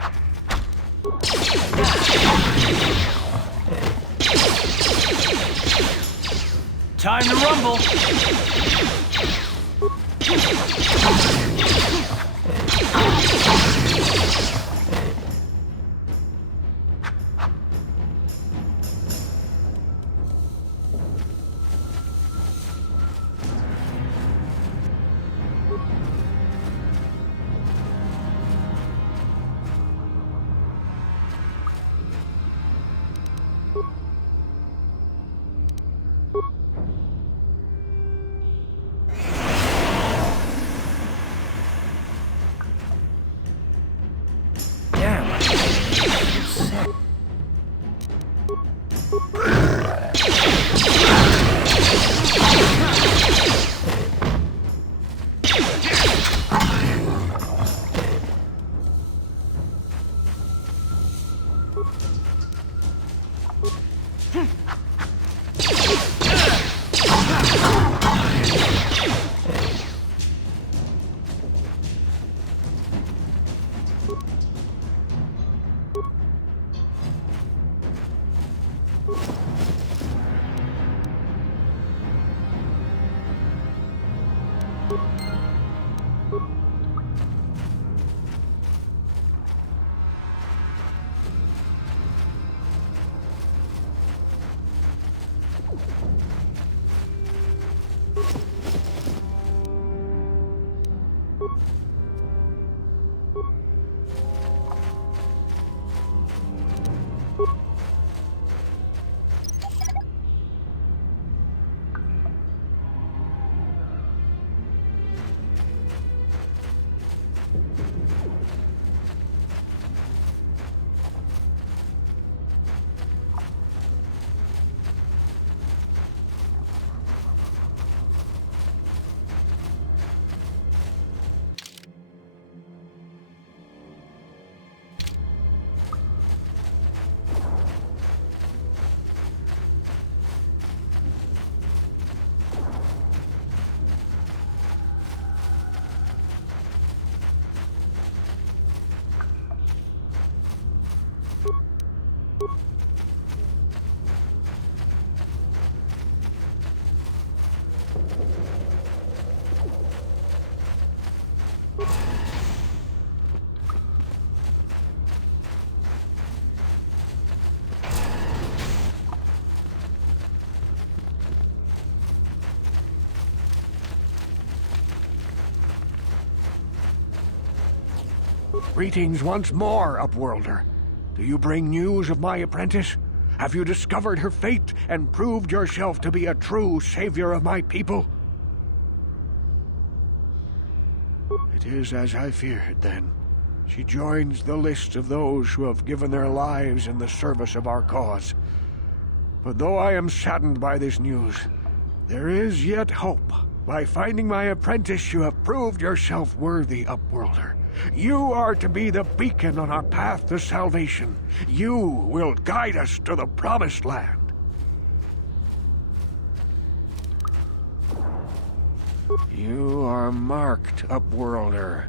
Time to rumble! Greetings once more, Upworlder. Do you bring news of my apprentice? Have you discovered her fate and proved yourself to be a true savior of my people? It is as I feared, then. She joins the list of those who have given their lives in the service of our cause. But though I am saddened by this news, there is yet hope. By finding my apprentice, you have proved yourself worthy, Upworlder. You are to be the beacon on our path to salvation. You will guide us to the Promised Land. You are marked, Upworlder.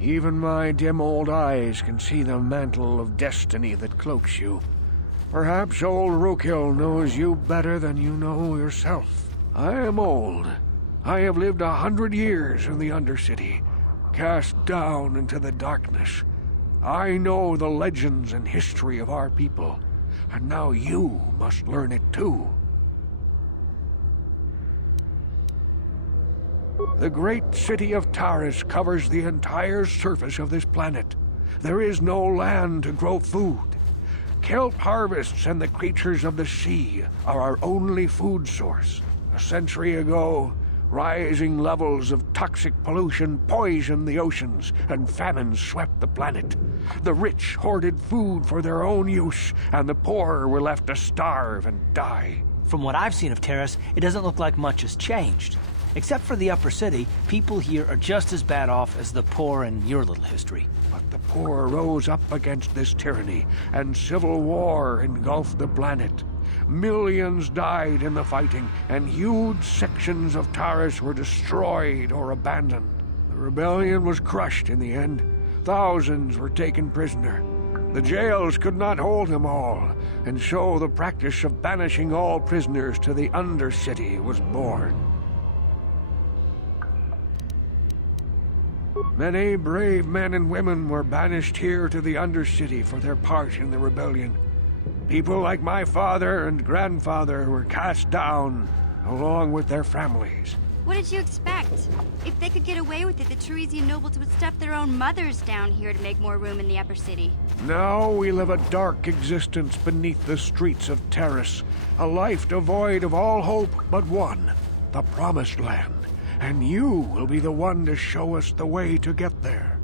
Even my dim old eyes can see the mantle of destiny that cloaks you. Perhaps old Rookhill knows you better than you know yourself. I am old. I have lived 100 years in the Undercity, cast down into the darkness. I know the legends and history of our people, and now you must learn it too. The great city of Taris covers the entire surface of this planet. There is no land to grow food. Kelp harvests and the creatures of the sea are our only food source. A century ago, rising levels of toxic pollution poisoned the oceans, and famine swept the planet. The rich hoarded food for their own use, and the poor were left to starve and die. From what I've seen of Terrace, it doesn't look like much has changed. Except for the upper city, people here are just as bad off as the poor in your little history. But the poor rose up against this tyranny, and civil war engulfed the planet. Millions died in the fighting, and huge sections of Taris were destroyed or abandoned. The rebellion was crushed in the end. Thousands were taken prisoner. The jails could not hold them all, and so the practice of banishing all prisoners to the Undercity was born. Many brave men and women were banished here to the Undercity for their part in the rebellion. People like my father and grandfather were cast down, along with their families. What did you expect? If they could get away with it, the Teresian nobles would stuff their own mothers down here to make more room in the upper city. Now we live a dark existence beneath the streets of Taris, a life devoid of all hope but one, the Promised Land. And you will be the one to show us the way to get there.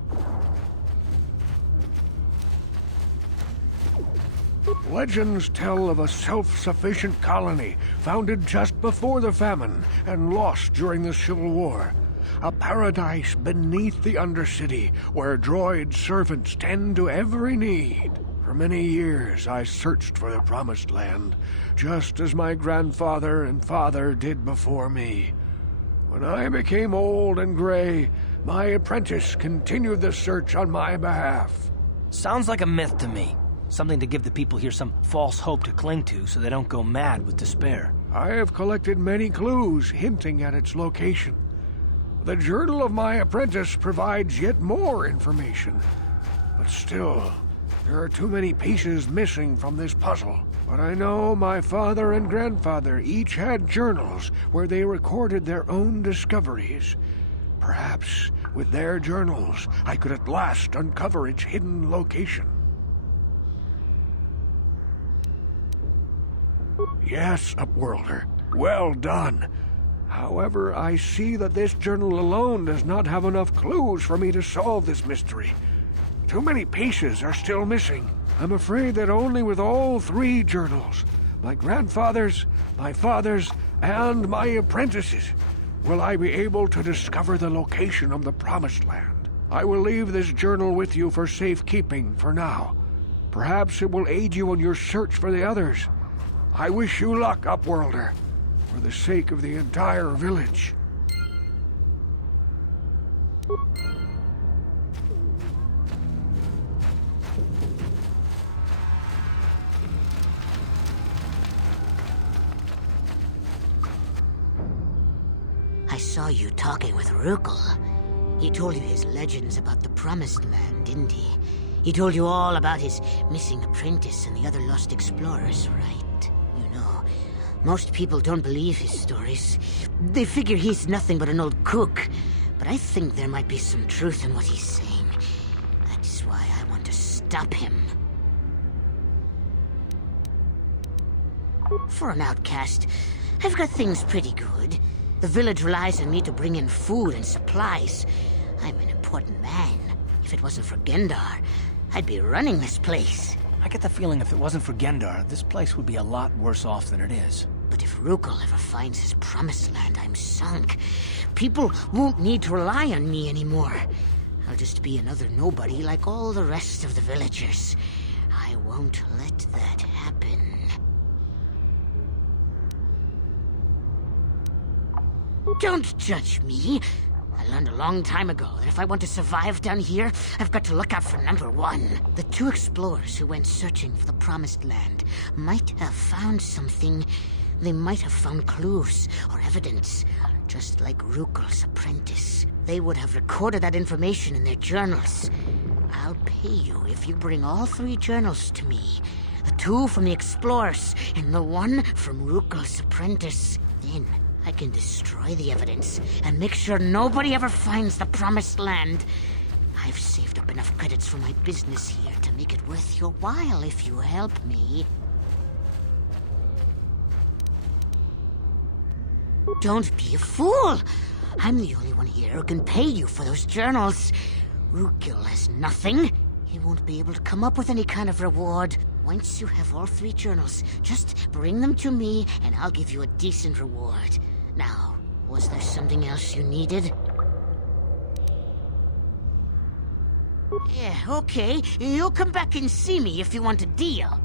Legends tell of a self-sufficient colony founded just before the famine and lost during the Civil War. A paradise beneath the Undercity where droid servants tend to every need. For many years I searched for the Promised Land, just as my grandfather and father did before me. When I became old and gray, my apprentice continued the search on my behalf. Sounds like a myth to me. Something to give the people here some false hope to cling to so they don't go mad with despair. I have collected many clues hinting at its location. The journal of my apprentice provides yet more information. But still, there are too many pieces missing from this puzzle. But I know my father and grandfather each had journals where they recorded their own discoveries. Perhaps with their journals, I could at last uncover its hidden location. Yes, Upworlder. Well done. However, I see that this journal alone does not have enough clues for me to solve this mystery. Too many pieces are still missing. I'm afraid that only with all three journals, my grandfather's, my father's, and my apprentice's, will I be able to discover the location of the Promised Land. I will leave this journal with you for safekeeping for now. Perhaps it will aid you in your search for the others. I wish you luck, Upworlder, for the sake of the entire village. I saw you talking with Rukel. He told you his legends about the Promised Land, didn't he? He told you all about his missing apprentice and the other lost explorers, right? You know, most people don't believe his stories. They figure he's nothing but an old cook. But I think there might be some truth in what he's saying. That's stop him. For an outcast, I've got things pretty good. The village relies on me to bring in food and supplies. I'm an important man. If it wasn't for Gendar, I'd be running this place. I get the feeling if it wasn't for Gendar, this place would be a lot worse off than it is. But if Rukul ever finds his promised land, I'm sunk. People won't need to rely on me anymore. I'll just be another nobody like all the rest of the villagers. I won't let that happen. Don't judge me. I learned a long time ago that if I want to survive down here, I've got to look out for number one. The two explorers who went searching for the Promised Land might have found something. They might have found clues or evidence, just like Rukul's apprentice. They would have recorded that information in their journals. I'll pay you if you bring all 3 journals to me. The 2 from the explorers and the 1 from Rukul's apprentice. Then I can destroy the evidence and make sure nobody ever finds the Promised Land. I've saved up enough credits for my business here to make it worth your while if you help me. Don't be a fool! I'm the only one here who can pay you for those journals. Rukul has nothing. He won't be able to come up with any kind of reward. Once you have all 3 journals, just bring them to me and I'll give you a decent reward. Now, was there something else you needed? Yeah, okay. You'll come back and see me if you want a deal.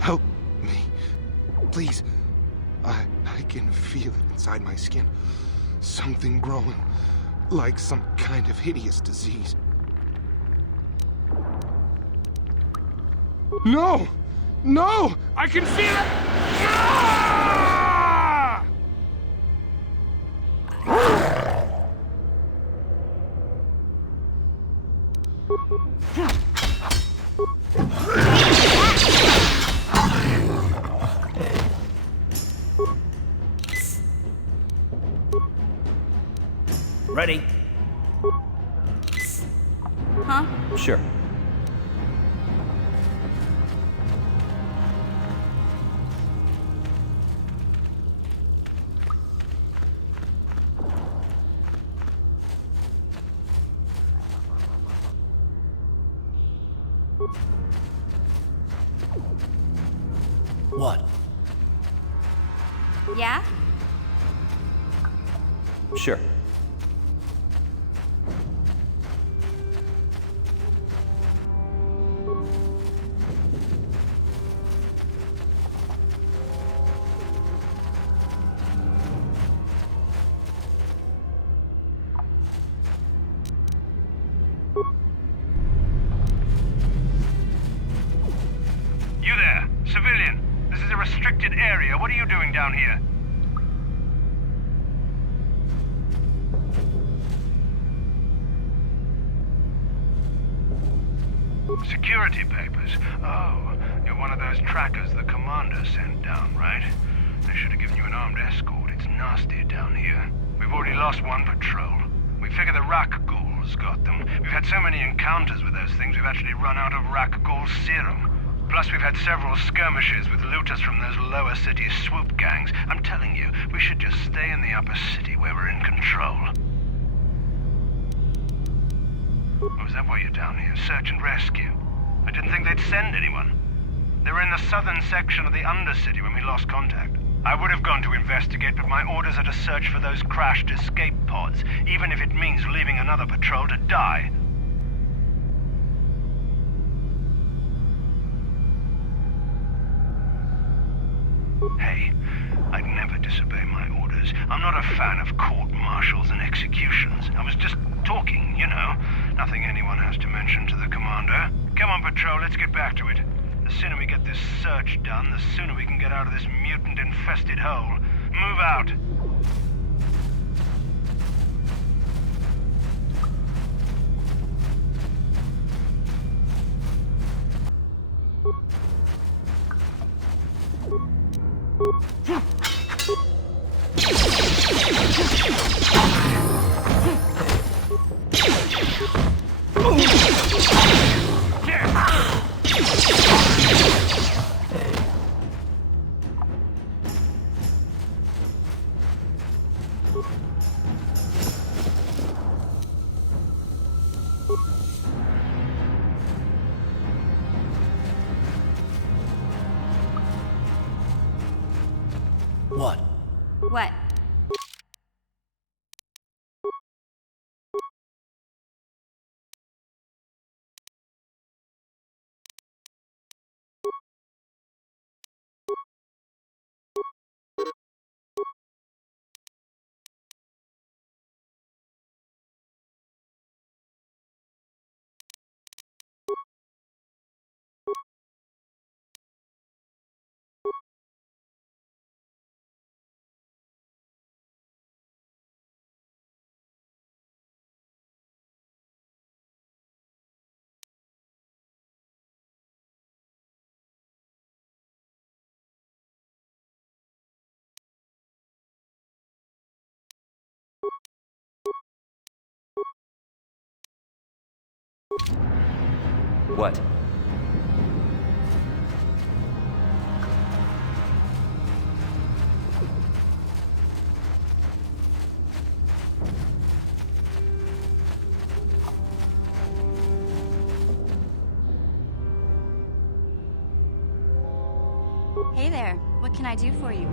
Help me. Please. I can feel it inside my skin. Something growing. Like some kind of hideous disease. No! No! I can feel it! Ah! Ready? Huh? Sure. What? Yeah? Sure. You there, civilian. This is a restricted area. What are you doing down here? Security papers. Oh, you're one of those trackers the commander sent down, right? They should have given you an armed escort. It's nasty down here. We've already lost one patrol. We figure the Rakghouls got them. We've had so many encounters with those things, we've actually run out of Rakghoul serum. Plus, we've had several skirmishes with looters from those lower city swoop gangs. I'm telling you, we should just stay in the upper city where we're in control. Oh, is that why you're down here? Search and rescue? I didn't think they'd send anyone. They were in the southern section of the Undercity when we lost contact. I would have gone to investigate, but my orders are to search for those crashed escape pods, even if it means leaving another patrol to die. Hey, I'd never disobey my orders. I'm not a fan of court-martials and executions. I was just talking, you know. Nothing anyone has to mention to the commander. Come on, Patrol, let's get back to it. The sooner we get this search done, the sooner we can get out of this mutant-infested hole. Move out. What? What? What? Hey there, what can I do for you?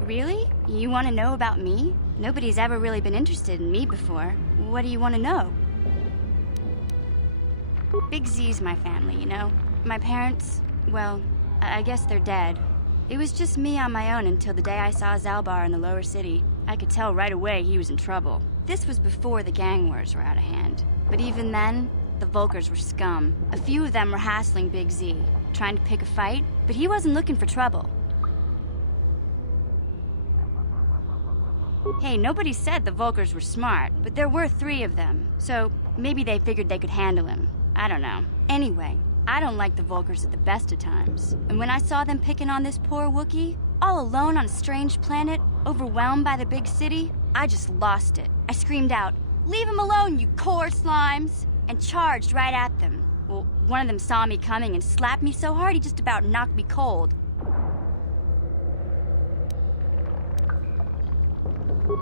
Really? You want to know about me? Nobody's ever really been interested in me before. What do you want to know? Big Z's my family, you know? My parents, well, I guess they're dead. It was just me on my own until the day I saw Zalbar in the lower city. I could tell right away he was in trouble. This was before the gang wars were out of hand. But even then, the Volkers were scum. A few of them were hassling Big Z, trying to pick a fight, but he wasn't looking for trouble. Hey, nobody said the Volkers were smart, but there were 3 of them, so maybe they figured they could handle him. I don't know. Anyway, I don't like the Volkers at the best of times. And when I saw them picking on this poor Wookiee, all alone on a strange planet, overwhelmed by the big city, I just lost it. I screamed out, "Leave him alone, you core slimes!" and charged right at them. Well, one of them saw me coming and slapped me so hard he just about knocked me cold.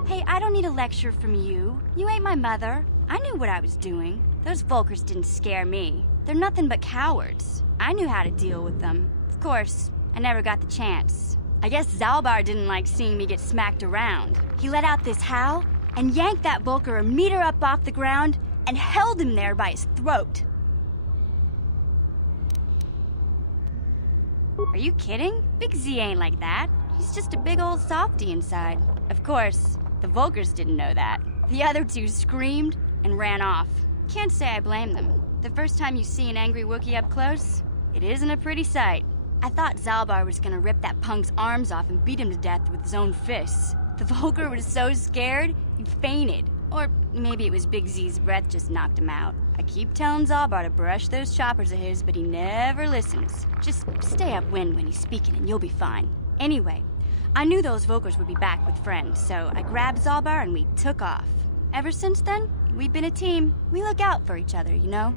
Hey, I don't need a lecture from you. You ain't my mother. I knew what I was doing. Those Volkers didn't scare me. They're nothing but cowards. I knew how to deal with them. Of course, I never got the chance. I guess Zalbar didn't like seeing me get smacked around. He let out this howl and yanked that Volker a meter up off the ground and held him there by his throat. Are you kidding? Big Z ain't like that. He's just a big old softy inside. Of course, the Volkers didn't know that. The other 2 screamed and ran off. Can't say I blame them. The first time you see an angry Wookiee up close, it isn't a pretty sight. I thought Zalbar was gonna rip that punk's arms off and beat him to death with his own fists. The Volker was so scared, he fainted. Or maybe it was Big Z's breath just knocked him out. I keep telling Zalbar to brush those choppers of his, but he never listens. Just stay upwind when he's speaking and you'll be fine. Anyway, I knew those Volkers would be back with friends, so I grabbed Zalbar and we took off. Ever since then, we've been a team. We look out for each other, you know?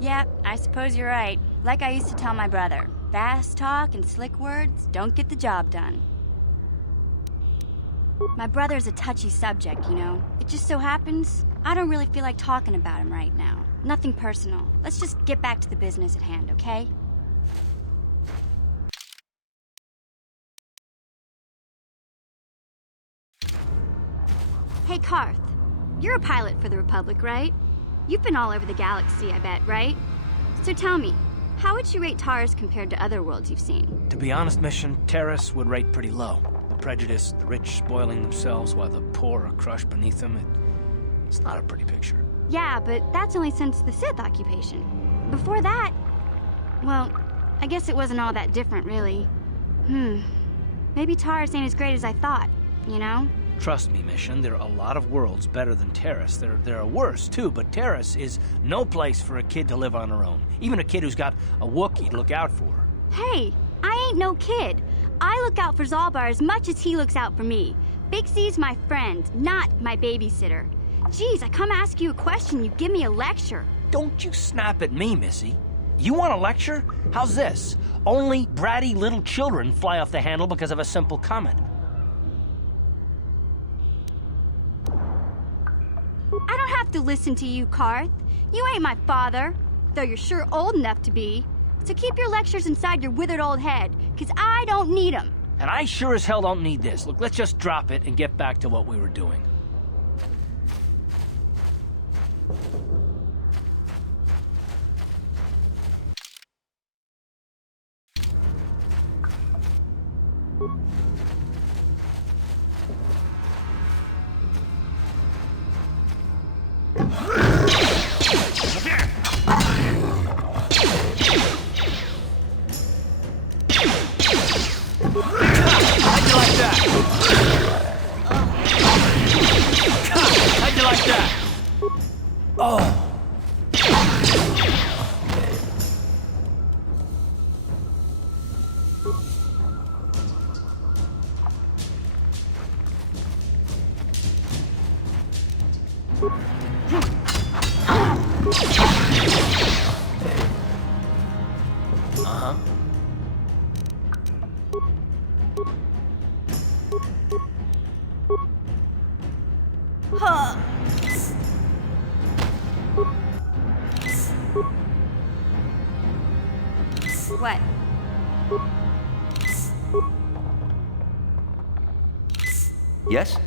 Yeah, I suppose you're right. Like I used to tell my brother, fast talk and slick words don't get the job done. My brother's a touchy subject, you know? It just so happens I don't really feel like talking about him right now. Nothing personal. Let's just get back to the business at hand, okay? Hey, Karth. You're a pilot for the Republic, right? You've been all over the galaxy, I bet, right? So tell me, how would you rate Taurus compared to other worlds you've seen? To be honest, Mission, Terrace would rate pretty low. The prejudice, the rich spoiling themselves while the poor are crushed beneath them, it's not a pretty picture. Yeah, but that's only since the Sith occupation. Before that, well, I guess it wasn't all that different, really. Maybe Taurus ain't as great as I thought, you know? Trust me, Mission, there are a lot of worlds better than Terrace. There are worse, too, but Terrace is no place for a kid to live on her own. Even a kid who's got a Wookiee to look out for her. Hey, I ain't no kid. I look out for Zalbar as much as he looks out for me. Big Z's my friend, not my babysitter. Geez, I come ask you a question, you give me a lecture. Don't you snap at me, Missy. You want a lecture? How's this? Only bratty little children fly off the handle because of a simple comment. I don't have to listen to you, Karth. You ain't my father, though you're sure old enough to be. So keep your lectures inside your withered old head, because I don't need them. And I sure as hell don't need this. Look, let's just drop it and get back to what we were doing. What? Yes?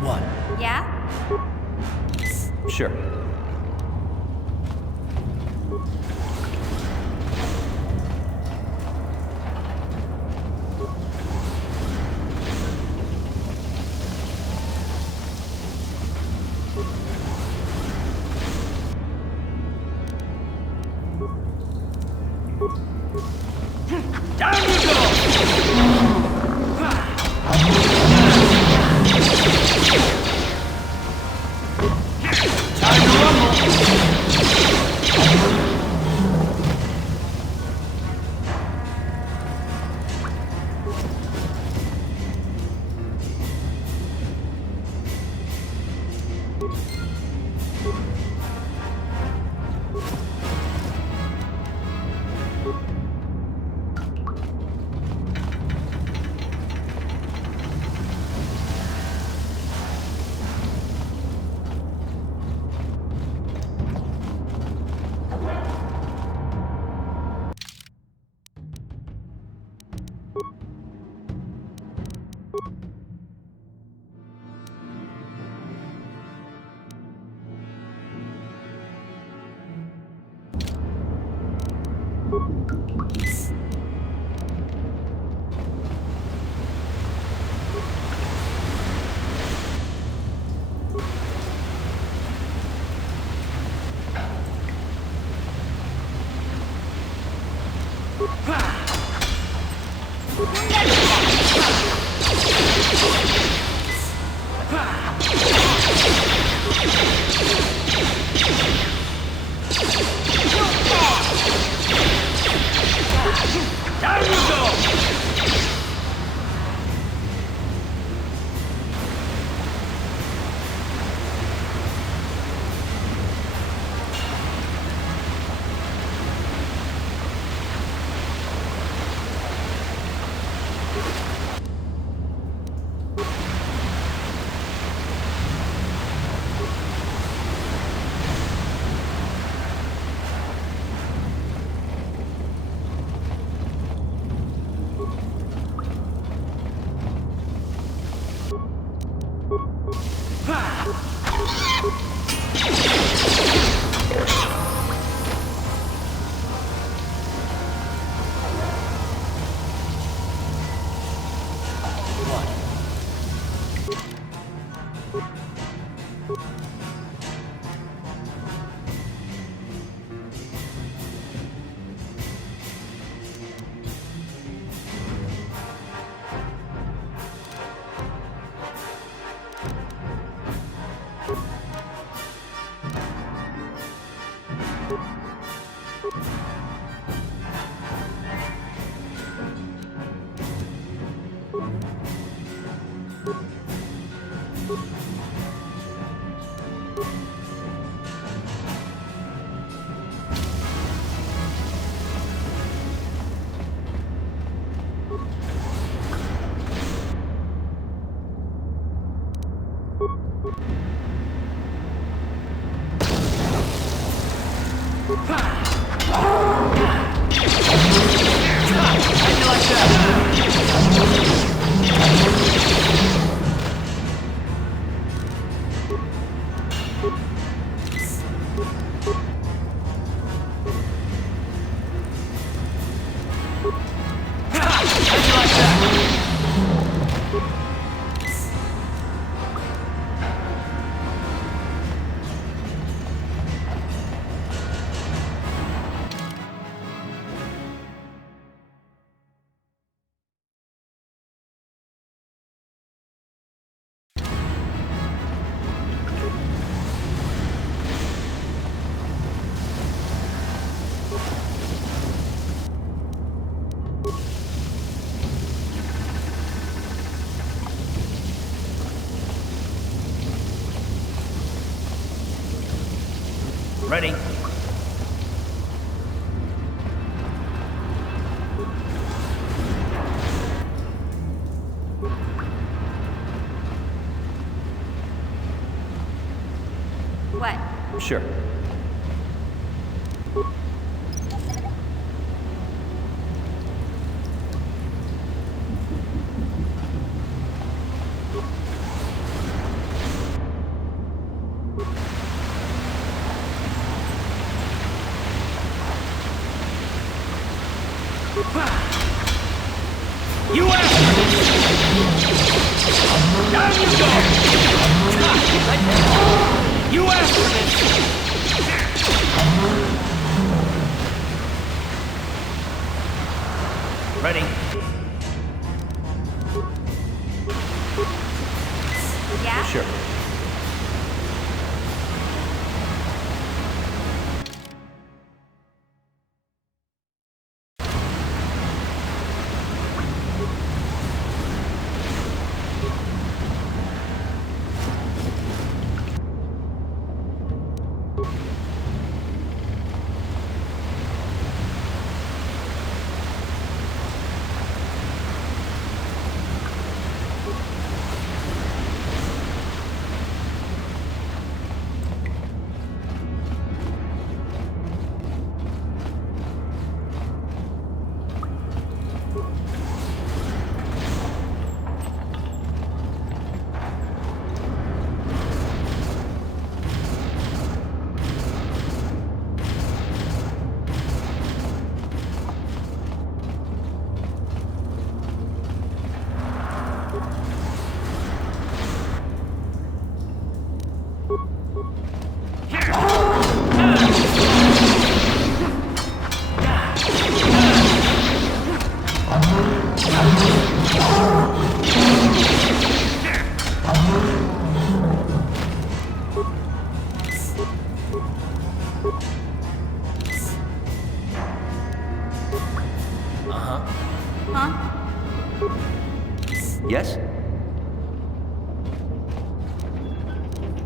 What? Yeah? Sure. Down you go! Time to Down you go! Ready. What? Sure. You asked for this! Down you go! You asked for this! Ready? Yeah? Sure.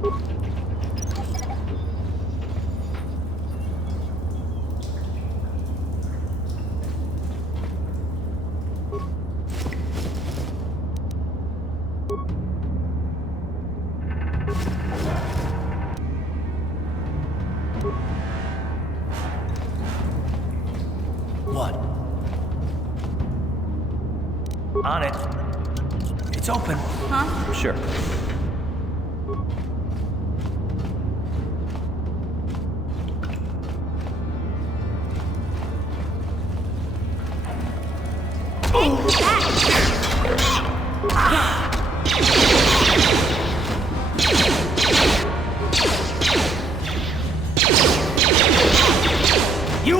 What? On it. It's open. Huh? Sure. You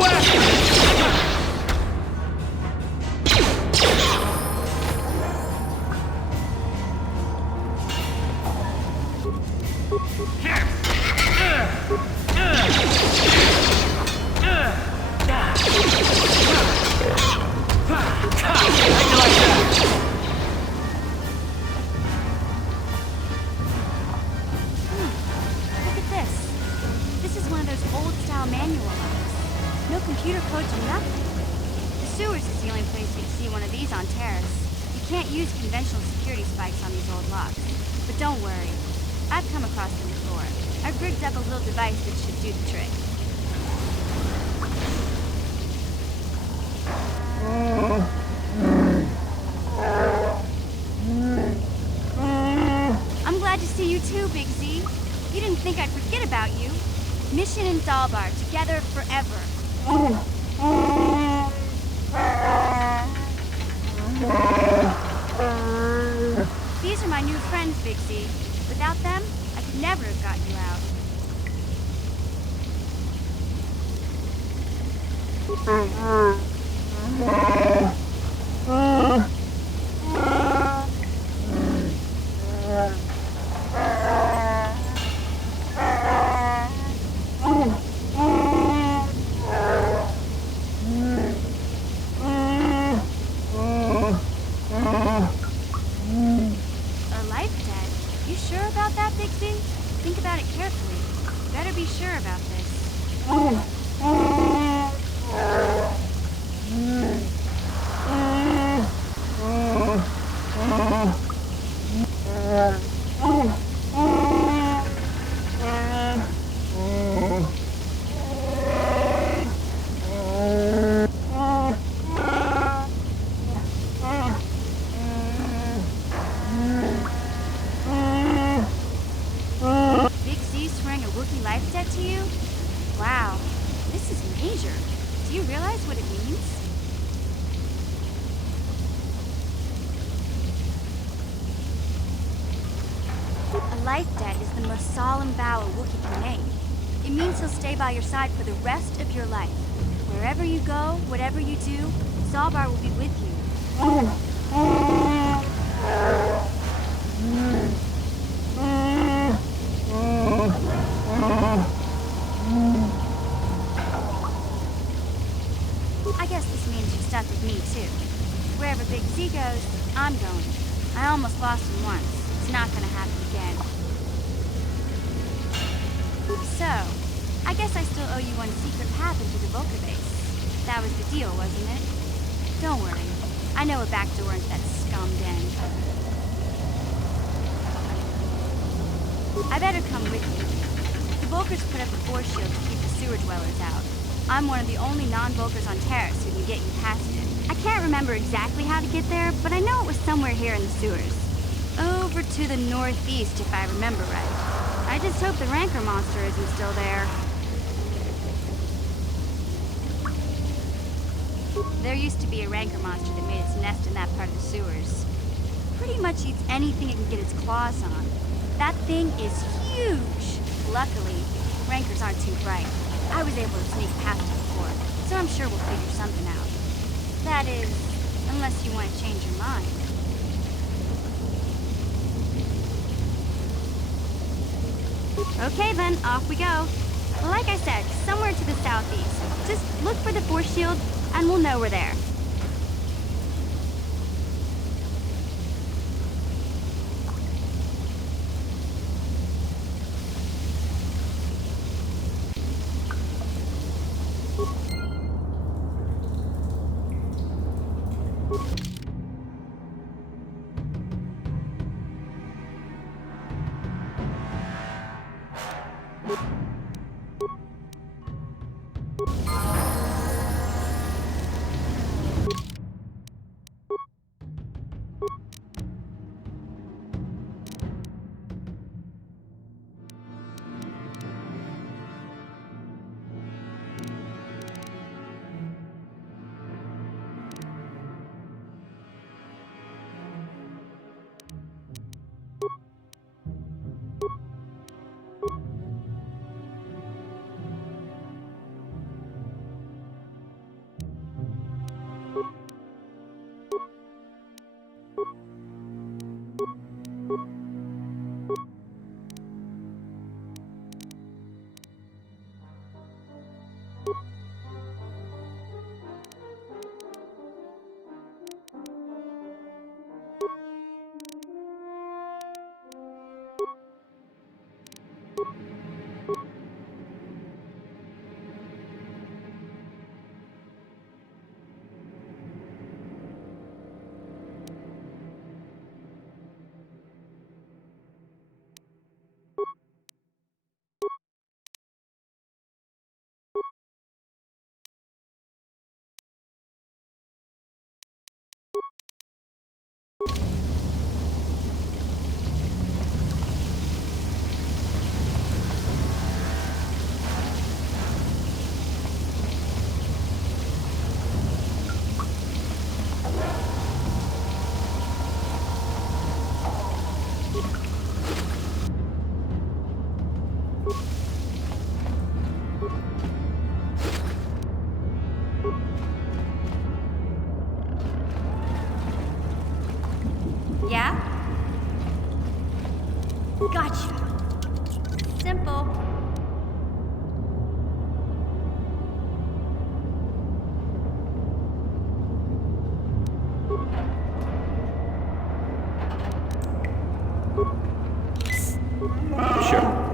Look at this. This is one of those old-style manual locks. No computer codes or nothing. The sewers is the only place you'd see one of these on Terrace. You can't use conventional security spikes on these old locks. But don't worry. I've come across them before. I've rigged up a little device that should do the trick. I'm glad to see you too, Big Z. You didn't think I'd forget about you. Mission and Dalbar, together forever. These are my new friends, Big Z. Without them, I could never have got you out. A life debt? You sure about that, Big Z? Think about it carefully. Better be sure about Big Z swearing a Wookiee life debt to you? Wow, this is major. Do you realize what it means? A life debt is the most solemn vow a Wookiee can make. It means he'll stay by your side for the rest of your life. Wherever you go, whatever you do, Zalbar will be with you. I guess this means you're stuck with me, too. Wherever Big Z goes, I'm going. I almost lost him once. It's not gonna happen again. So, I guess I still owe you one secret path into the Volker base. That was the deal, wasn't it? Don't worry. I know a back door into that scum den. I better come with you. The Volkers put up a force shield to keep the sewer dwellers out. I'm one of the only non-Volkers on Terrace who can get you past it. I can't remember exactly how to get there, but I know it was somewhere here in the sewers. Over to the northeast, if I remember right. I just hope the Rancor monster isn't still there. There used to be a Rancor monster that made its nest in that part of the sewers. Pretty much eats anything it can get its claws on. That thing is huge! Luckily, Rancors aren't too bright. I was able to sneak past it before, so I'm sure we'll figure something out. That is, unless you want to change your mind. Okay then, off we go. Like I said, somewhere to the southeast. Just look for the force shield, and we'll know we're there. Yeah? Gotcha. Simple. Sure.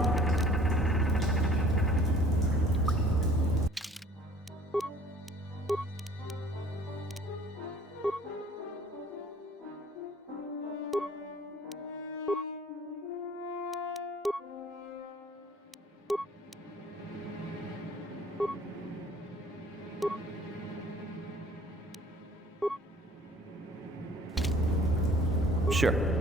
Sure.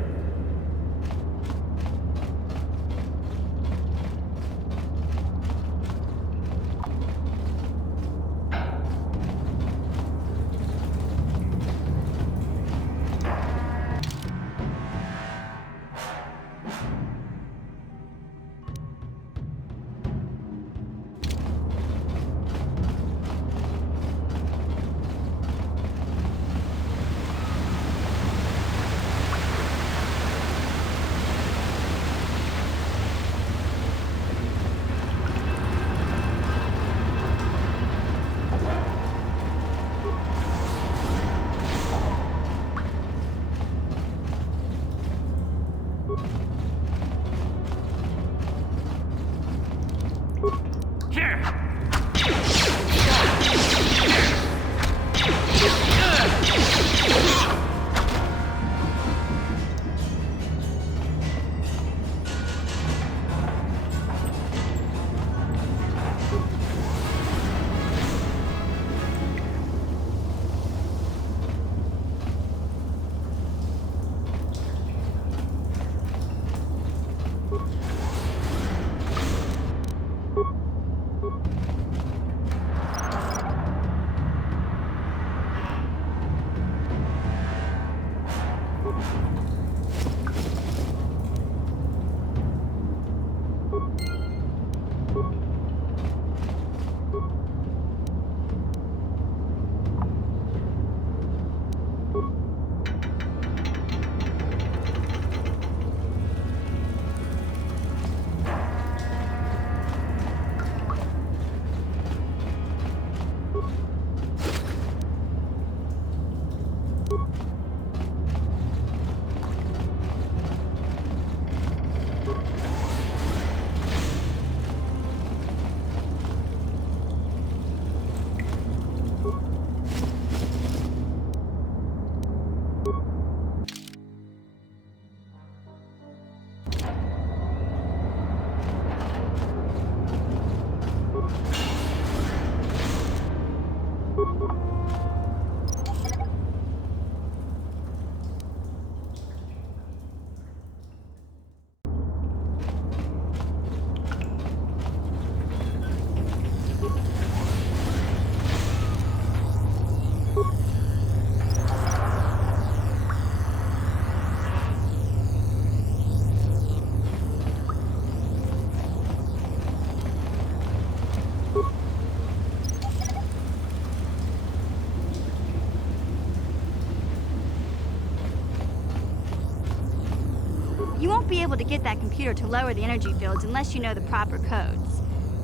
You won't be able to get that computer to lower the energy fields unless you know the proper codes.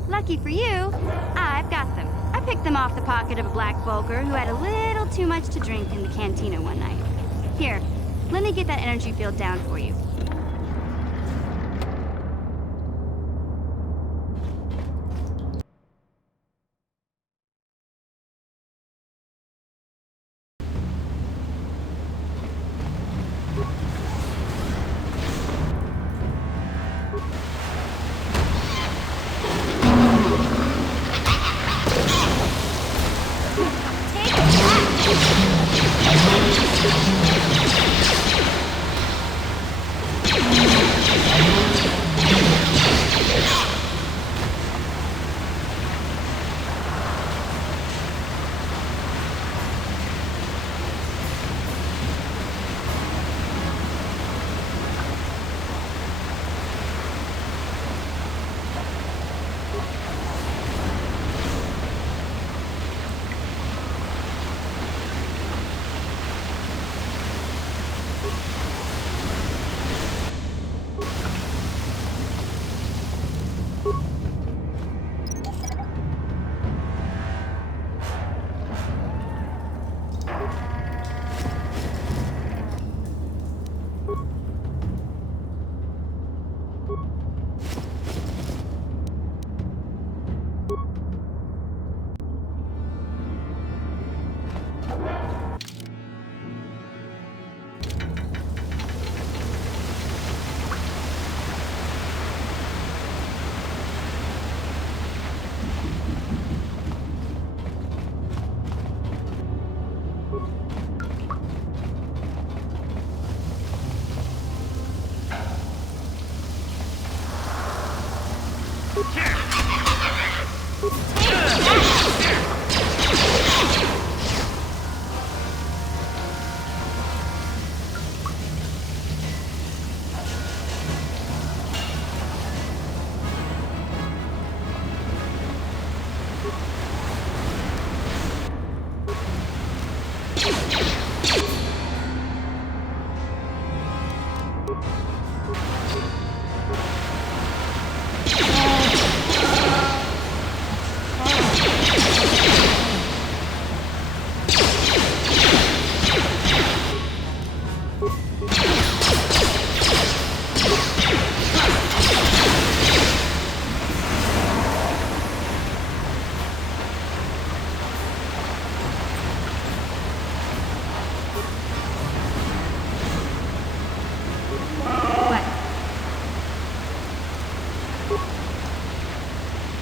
Lucky for you, I've got them. I picked them off the pocket of a black Volker who had a little too much to drink in the cantina one night. Here, let me get that energy field down for you.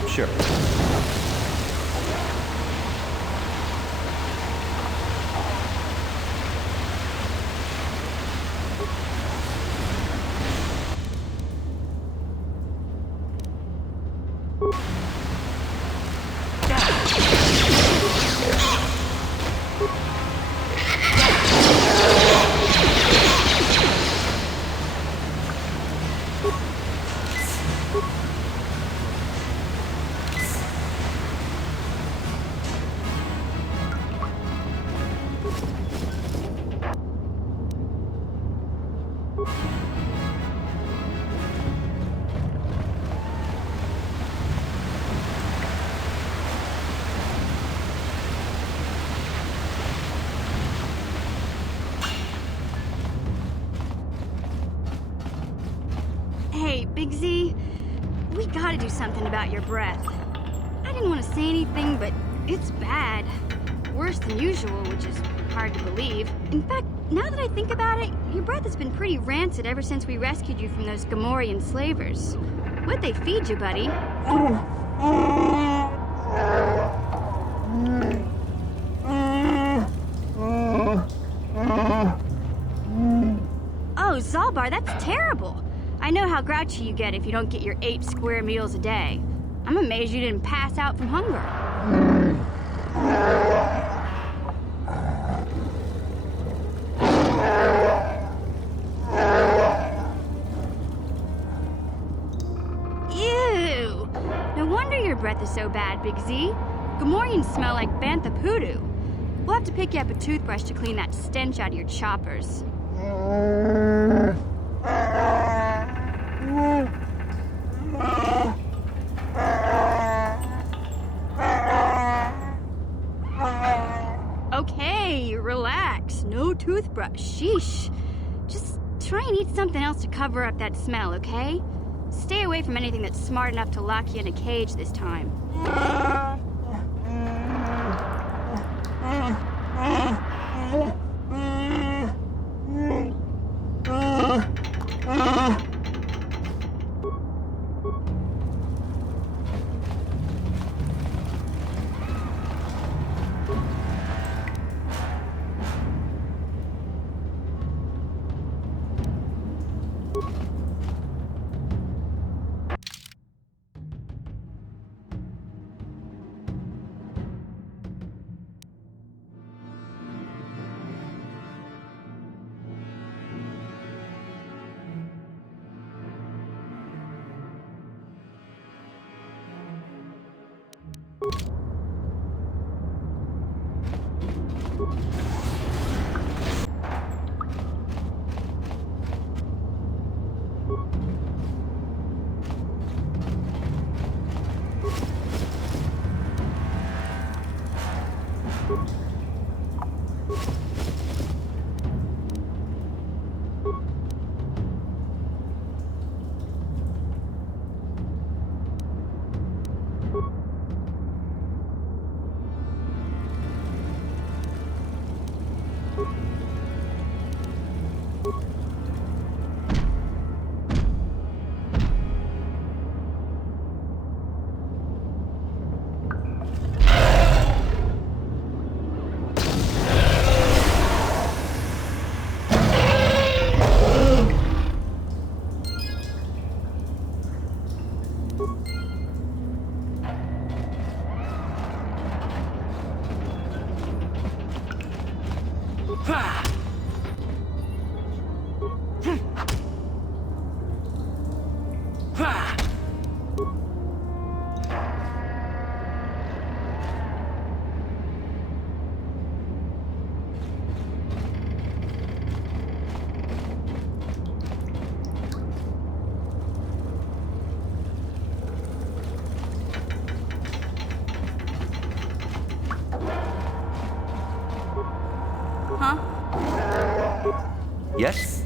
Sure. Hey, Big Z, we gotta do something about your breath. I didn't want to say anything, but it's bad. Worse than usual, which is hard to believe. In fact, now that I think about it, your breath has been pretty rancid ever since we rescued you from those Gamorrean slavers. What'd they feed you, buddy? Oh, Zalbar, that's terrible. I know how grouchy you get if you don't get your 8 square meals a day. I'm amazed you didn't pass out from hunger. Ew! No wonder your breath is so bad, Big Z. Gamorreans smell like bantha poodoo. We'll have to pick you up a toothbrush to clean that stench out of your choppers. sheesh. Just try and eat something else to cover up that smell, okay? Stay away from anything that's smart enough to lock you in a cage this time. Huh? Yes?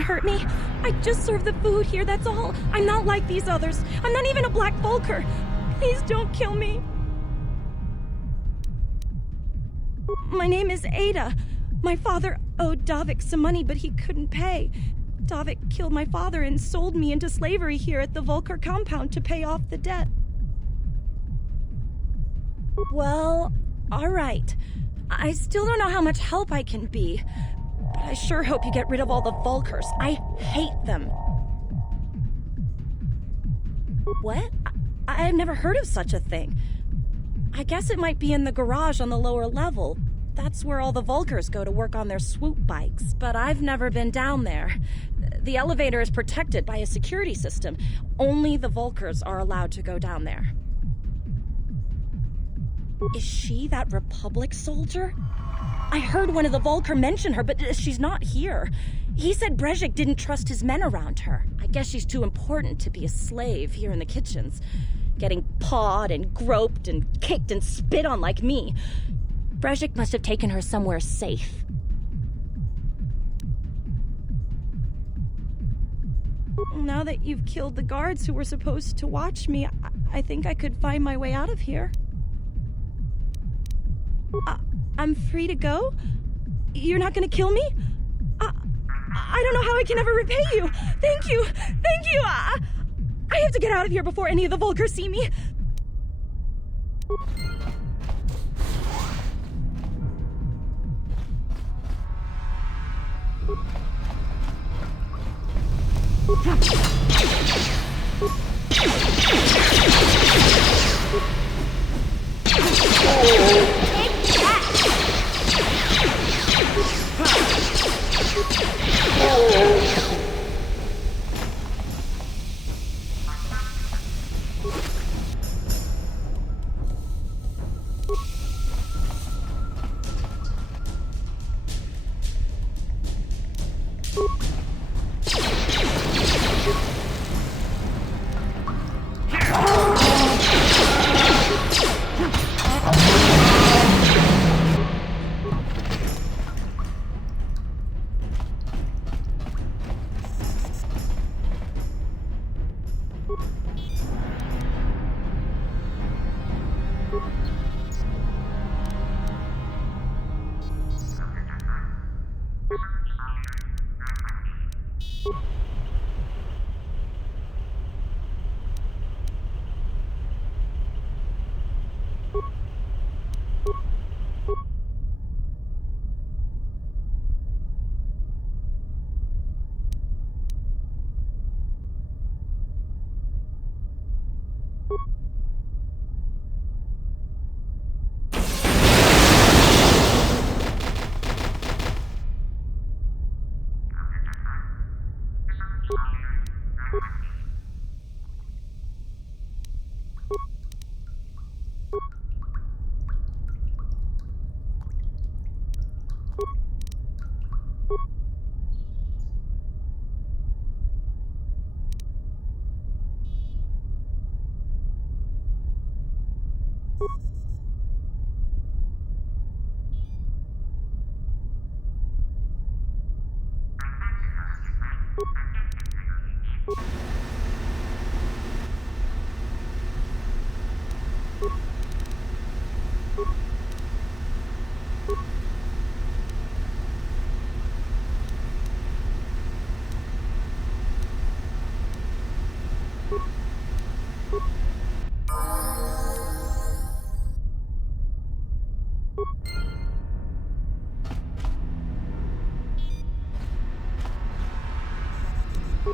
don't hurt me. I just serve the food here, that's all. I'm not like these others. I'm not even a Black Vulker. Please don't kill me. My name is Ada. My father owed Davik some money, but he couldn't pay. Davik killed my father and sold me into slavery here at the Vulker compound to pay off the debt. Well, all right. I still don't know how much help I can be, but I sure hope you get rid of all the Vulkers. I hate them. What? I've never heard of such a thing. I guess it might be in the garage on the lower level. That's where all the Vulkers go to work on their swoop bikes, but I've never been down there. The elevator is protected by a security system. Only the Vulkers are allowed to go down there. Is she that Republic soldier? I heard one of the Vulker mention her, but she's not here. He said Brezhik didn't trust his men around her. I guess she's too important to be a slave here in the kitchens, getting pawed and groped and kicked and spit on like me. Brezhik must have taken her somewhere safe. Now that you've killed the guards who were supposed to watch me, I think I could find my way out of here. I'm free to go? You're not gonna kill me? I don't know how I can ever repay you. Thank you. Thank you. I have to get out of here before any of the Vulkers see me.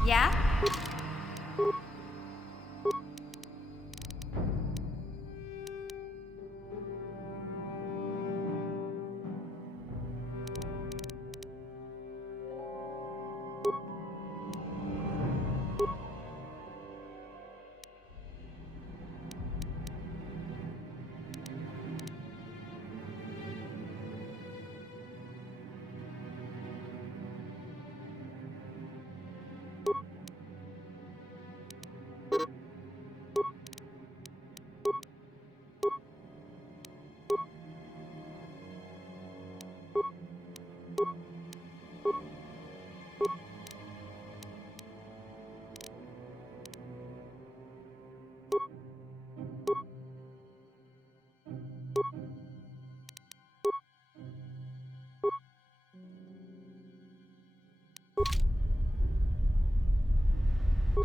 Yeah?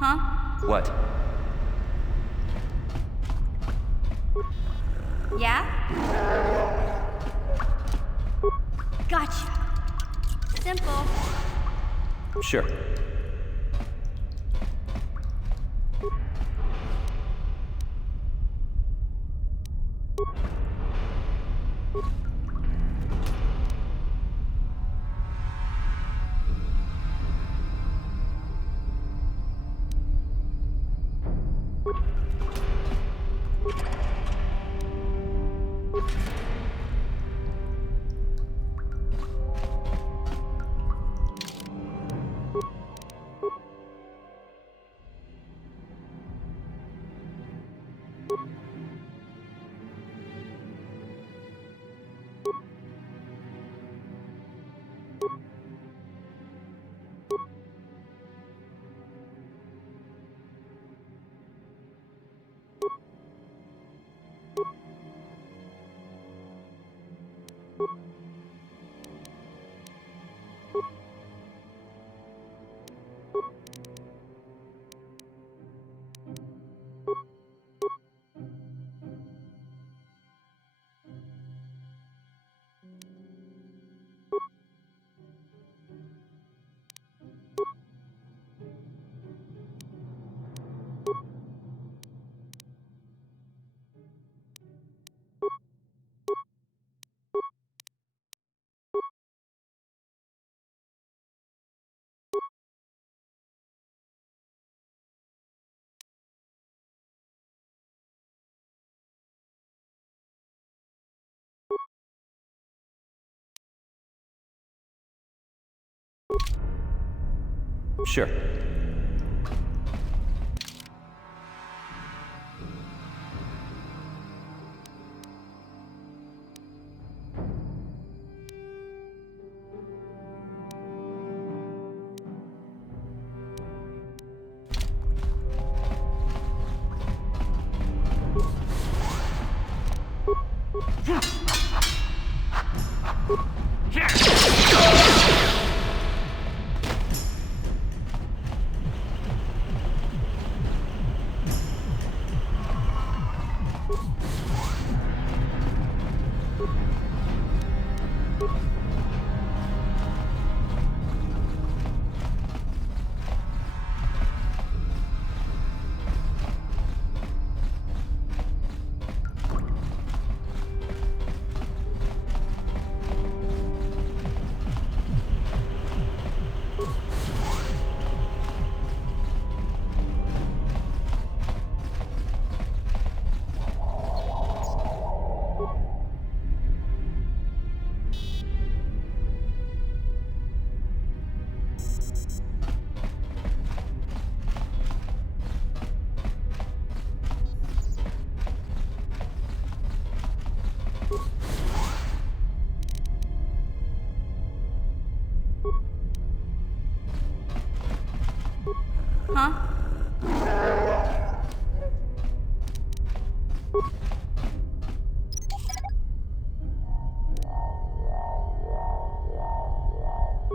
Huh? What? Yeah? Gotcha. Simple. Sure. Sure. Huh?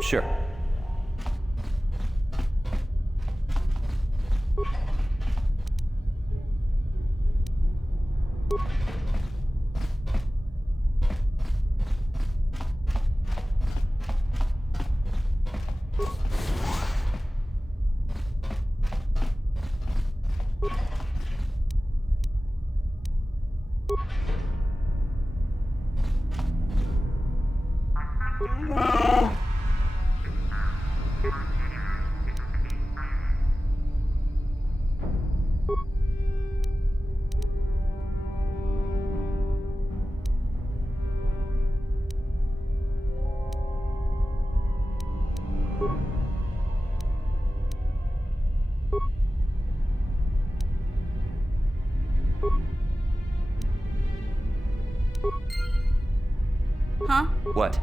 Sure. Huh? What?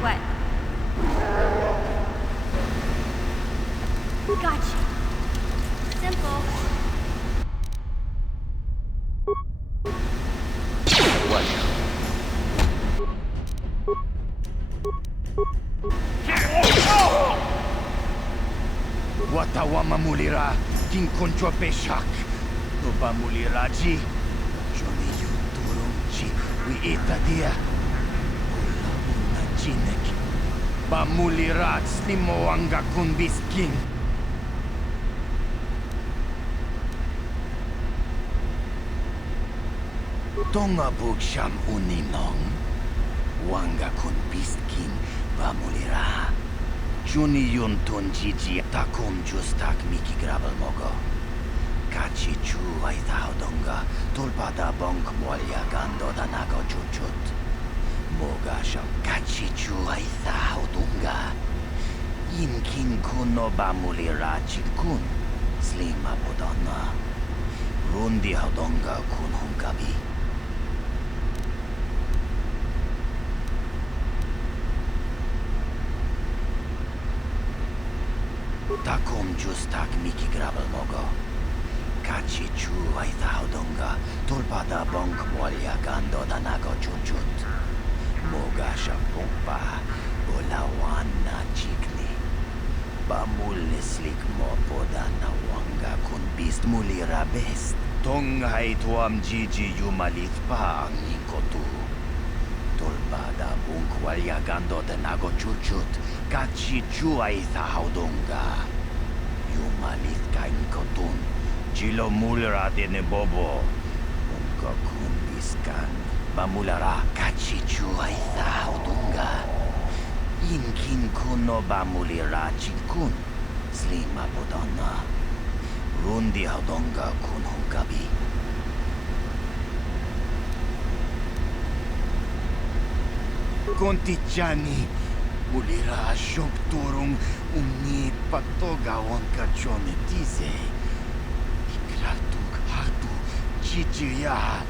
What? Gotcha. Simple. Watawa mamulira, kinkoncho peshak. Toba muliraji, Johnny Yuturumchi, we etadia. Ula una jinek. Bamulirat slimoanga kunbiskin. Tonga bugsham uninong. Wanga kunbiskin bamulira. Juni yun tun jiji takum justak miki grabal mogo. Kachi chu ay donga tulpada bonk molya gando danago chuchut. Moga sham kachi chu ay donga. Inkin kuno bamulira chikun. Slima bodonna. Rundi haudonga kun hunkabi. Takum justak miki grabal mogo. Kachi chu ay donga tulpada bonk molya gando danago chuchut. Moga shampumpa bolawana chikni. Bamulislik mo poda na wanga kun bist mulira best. Tonghai tuam jiji yumalit pa ang inkotu. Tulpada bunk walya gando danago chuchut. Kachi chu ay donga. Yumalit ka inkotun. Jilo mulira dene bobo. Unka kun biskan. Bamulara kachi chu ay donga. Inkin kuno bamulira chikun. Slima bodonna. Rundi haudonga kun hunkabi. Kontichani. Mulira shok turung umni patoga wanka chone tize. Ikratuk hatu chichiya.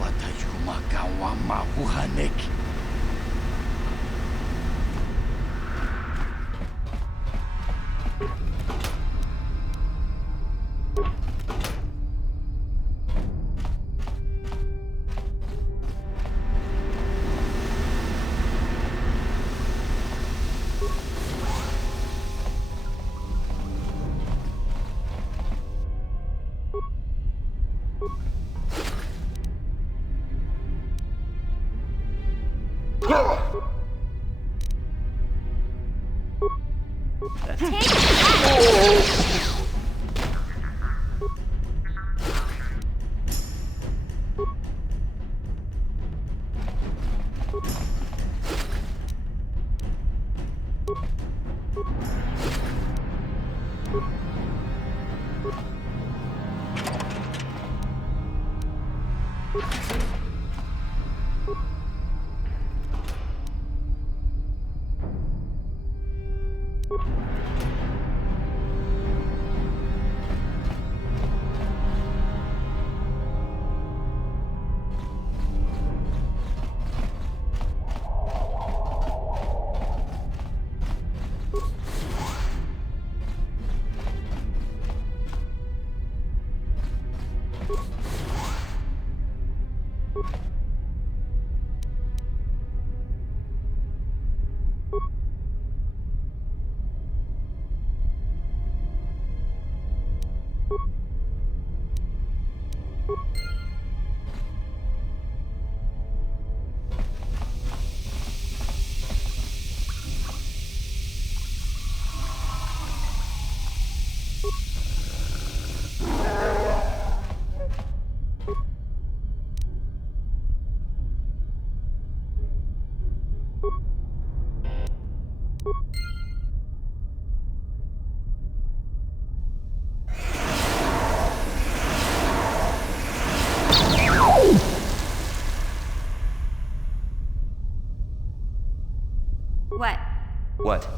Watayuma kawama huhanek. What? What?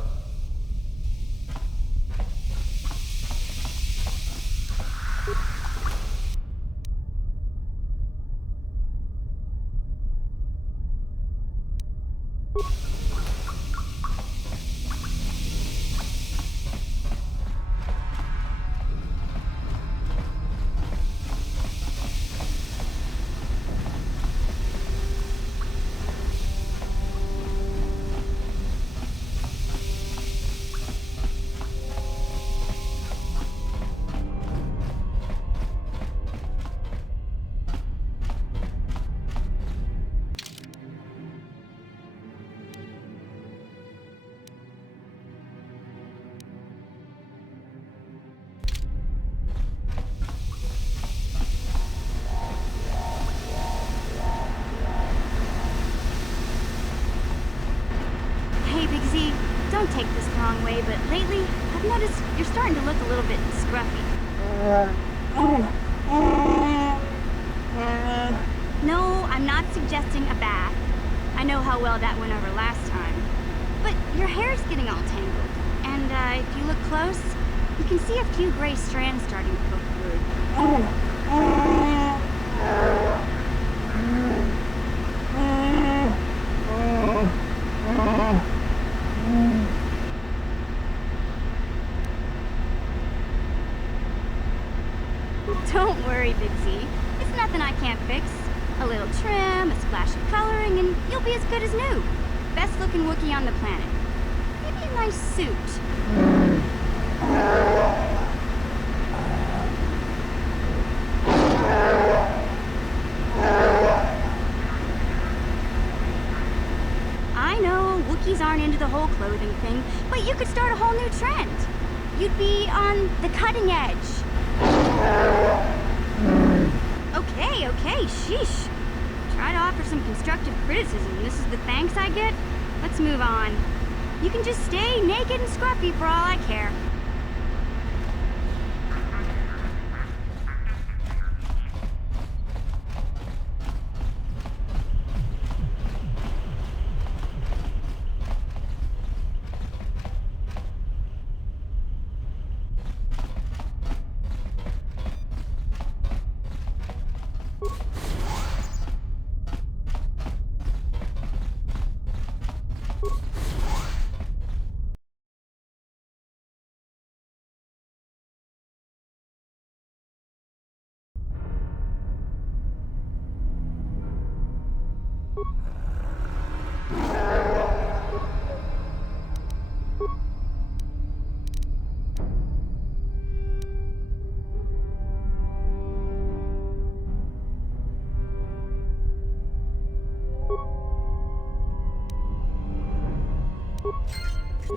don't take this the wrong way, but lately, I've noticed you're starting to look a little bit scruffy. No, I'm not suggesting a bath. I know how well that went over last time. But your hair's getting all tangled. And if you look close, you can see a few gray strands starting to poke through. Don't worry, Big Z. It's nothing I can't fix. A little trim, a splash of coloring, and you'll be as good as new. Best looking Wookiee on the planet. Maybe a nice suit. I know, Wookiees aren't into the whole clothing thing, but you could start a whole new trend. You'd be on the cutting edge. Okay, sheesh. Try to offer some constructive criticism. This is the thanks I get? Let's move on. You can just stay naked and scruffy for all I care.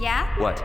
Yeah? What?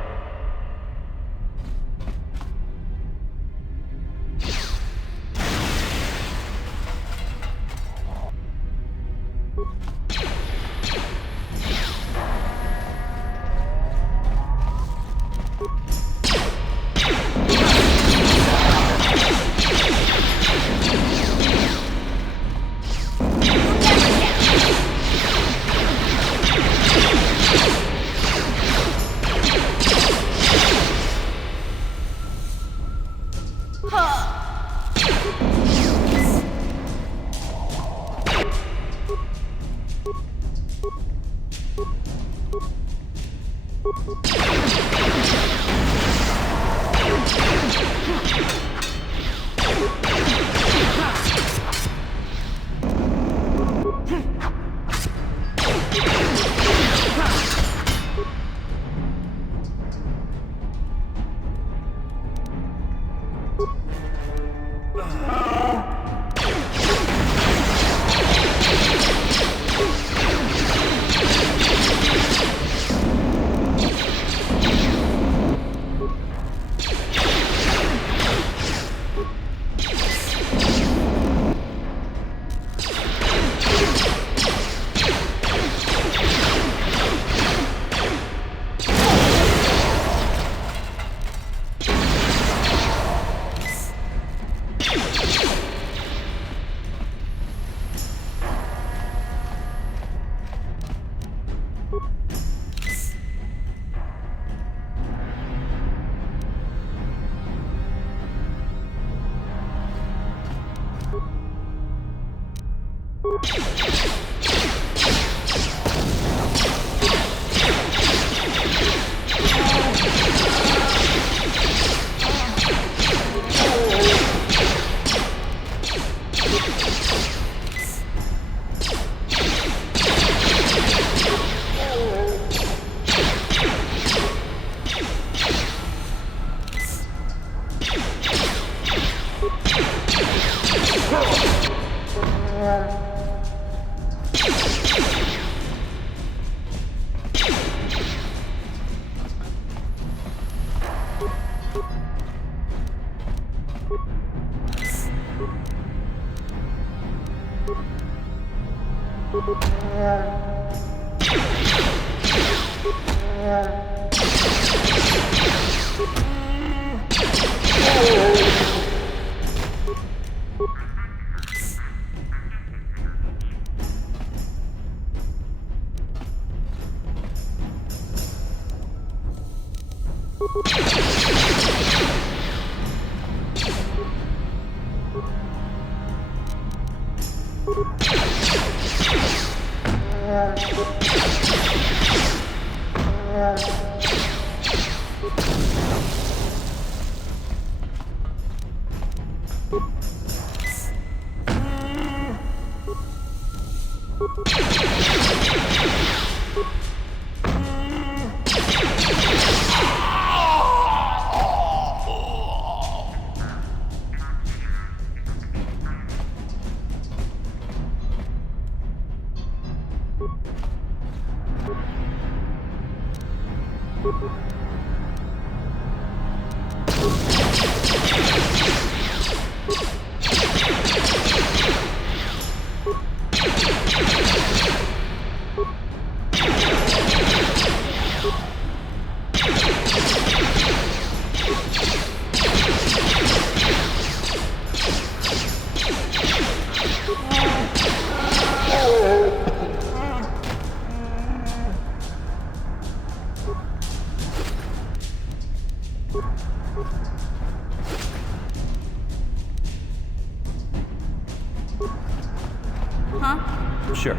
Huh? Sure.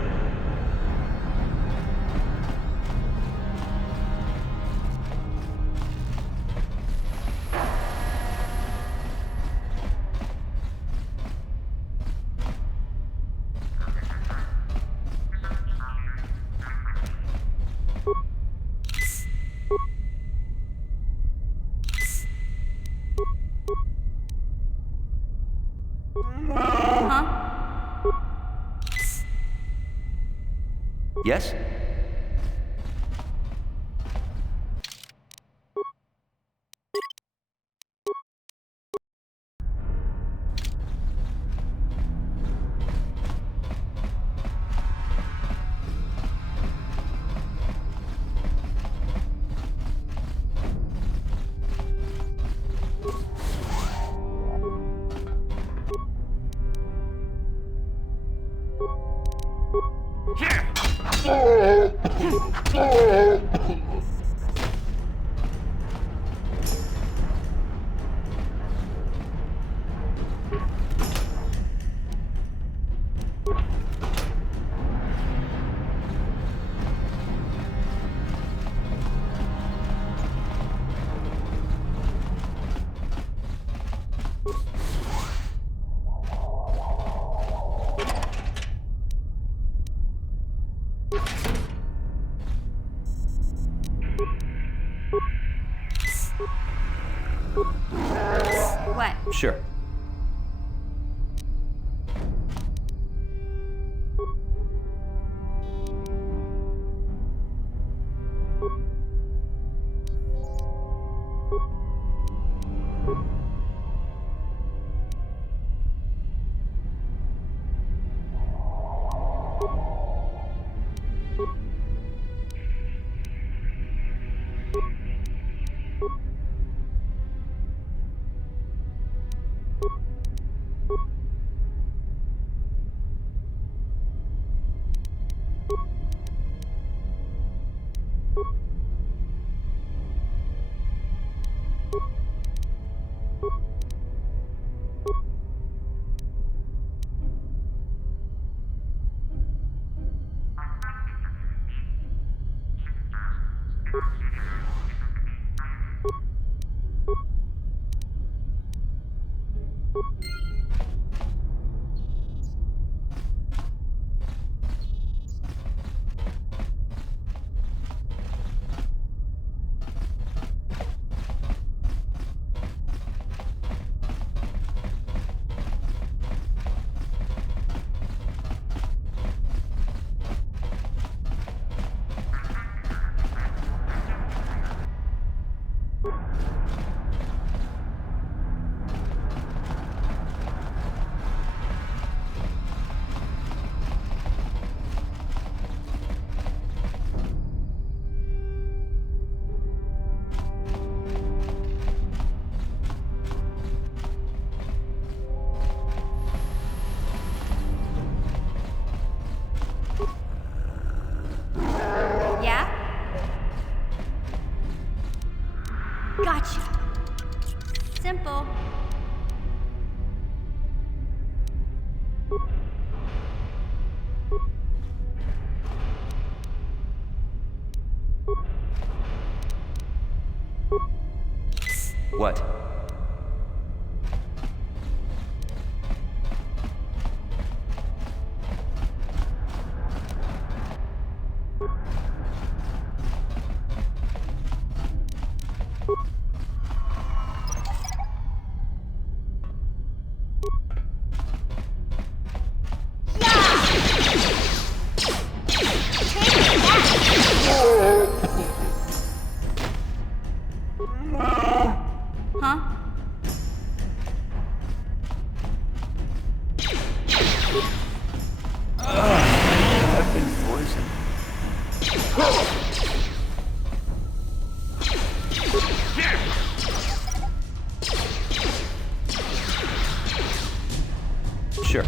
Huh? Yes? What? Sure. temple. What? Huh? I've been poisoned. Sure.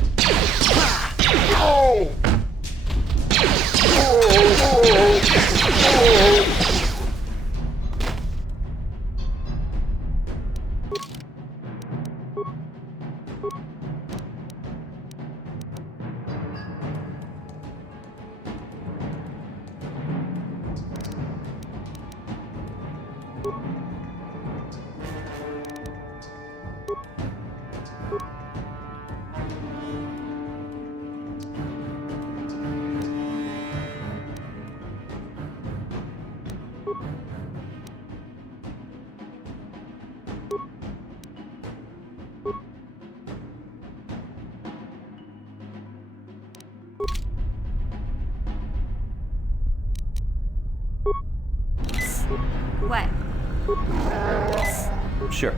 What? Sure.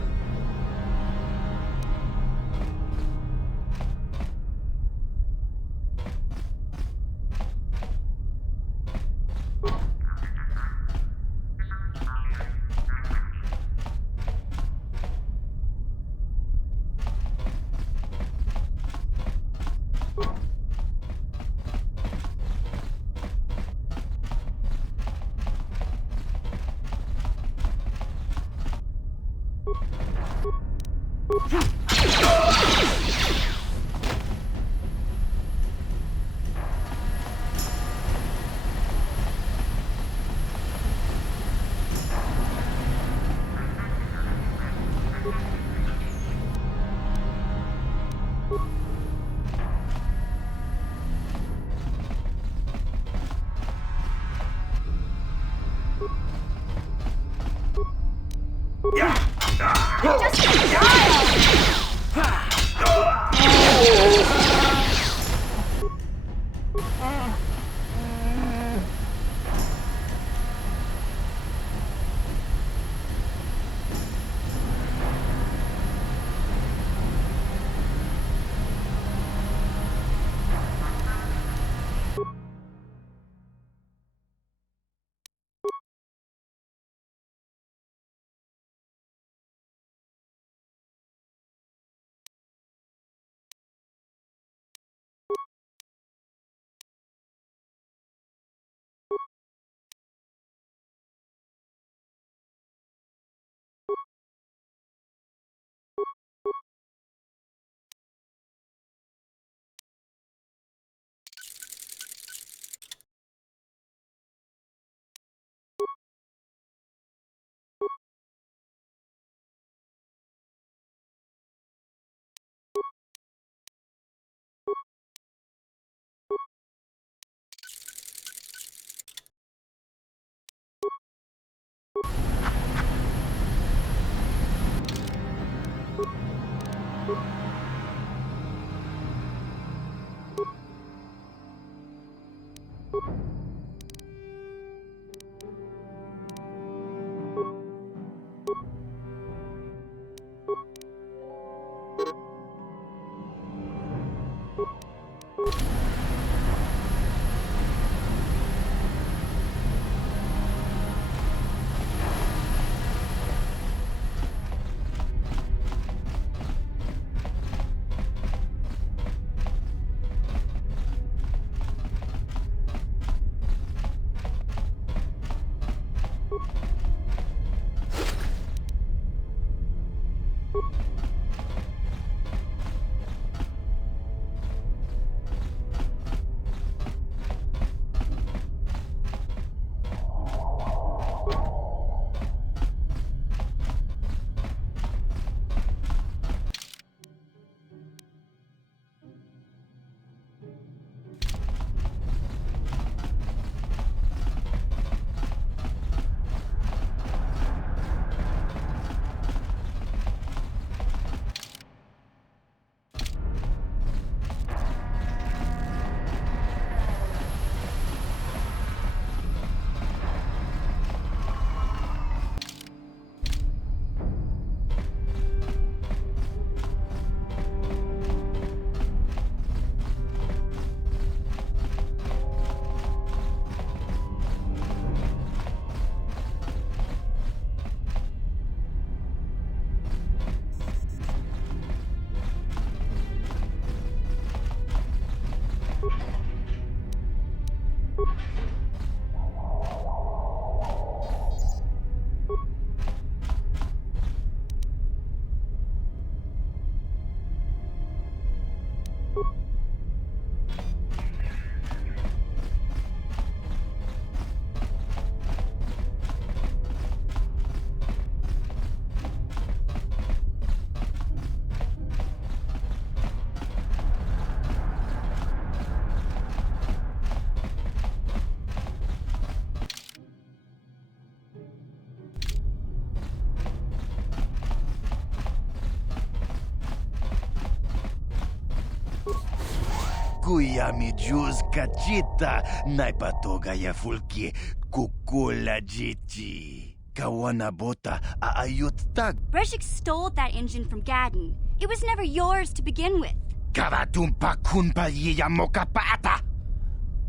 Kuya mi juz kachita, naipatoga ya fulki, kukula jichi. Kawana bota aayot tag. Breshik stole that engine from Gadden. It was never yours to begin with. Kavatumpa kunpa yiya mokapaata.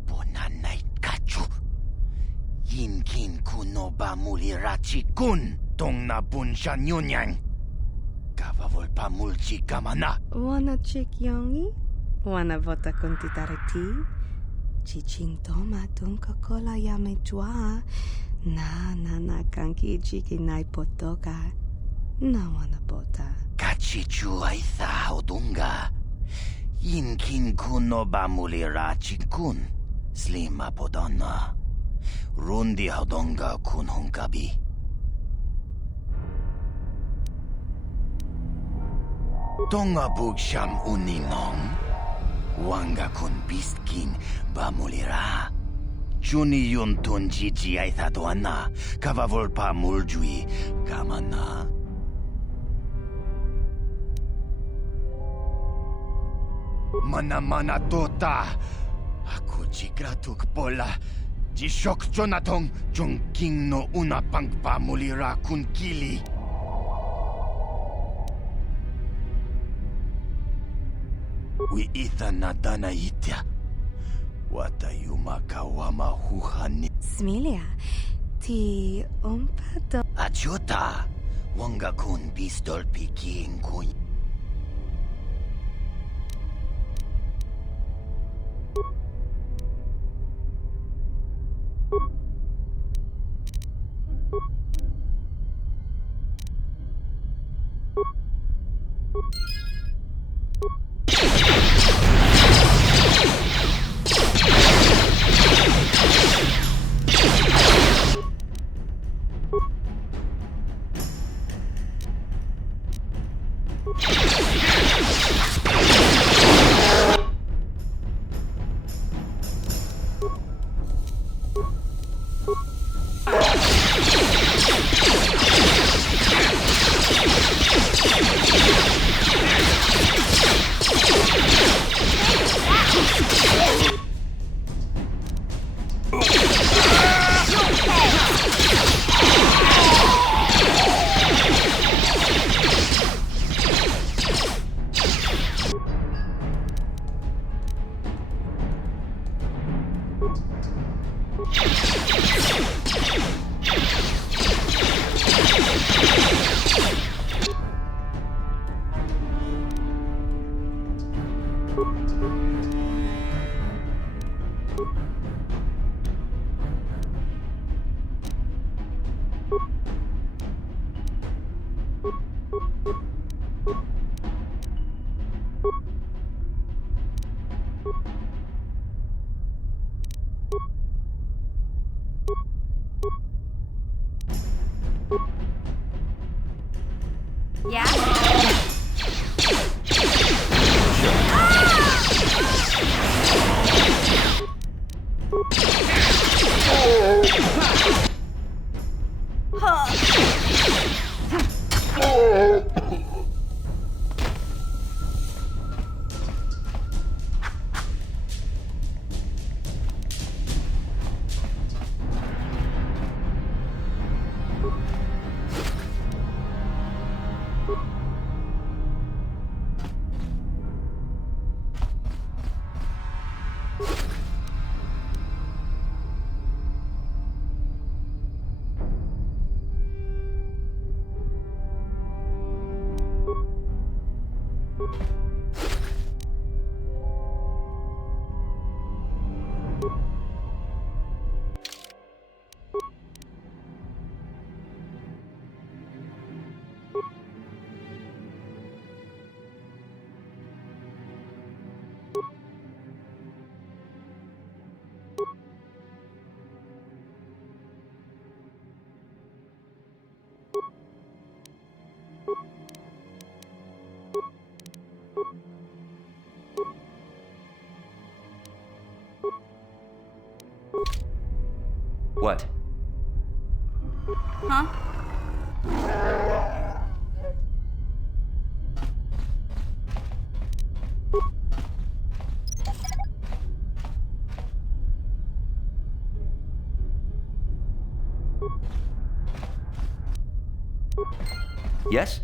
Bonanay kachu. Yinkin kuno ba mulirachi kun. Tong na bunsha nyunyang. Kavavol pa mulchi kamana. Wanna chick yongi? Wanna vota con titarati? Chichin toma tunka kola yame chua. Na kanki chiki nai potoka. Na wanna bota. Kachichu aitha odunga. Yinkin kuno ba mulirachi kun. Slima podonna. Rundi hodonga kun hunkabi. Tonga bugsham uninong. Wanga kun bistkin ba mulira. Chuni yun tun chichi aitha doana. Kavavolpa muljui kamana. Mana tota. Aku jigratuk pola. Jishok Jonatong Jongking no una pangpa mulira kun kili. Wi itha nadana itya. Watayuma kawama huhani. Smilia, ti ompato. Achuta. Wanga kun pistol piking kun. Yeah? What? Huh? Yes?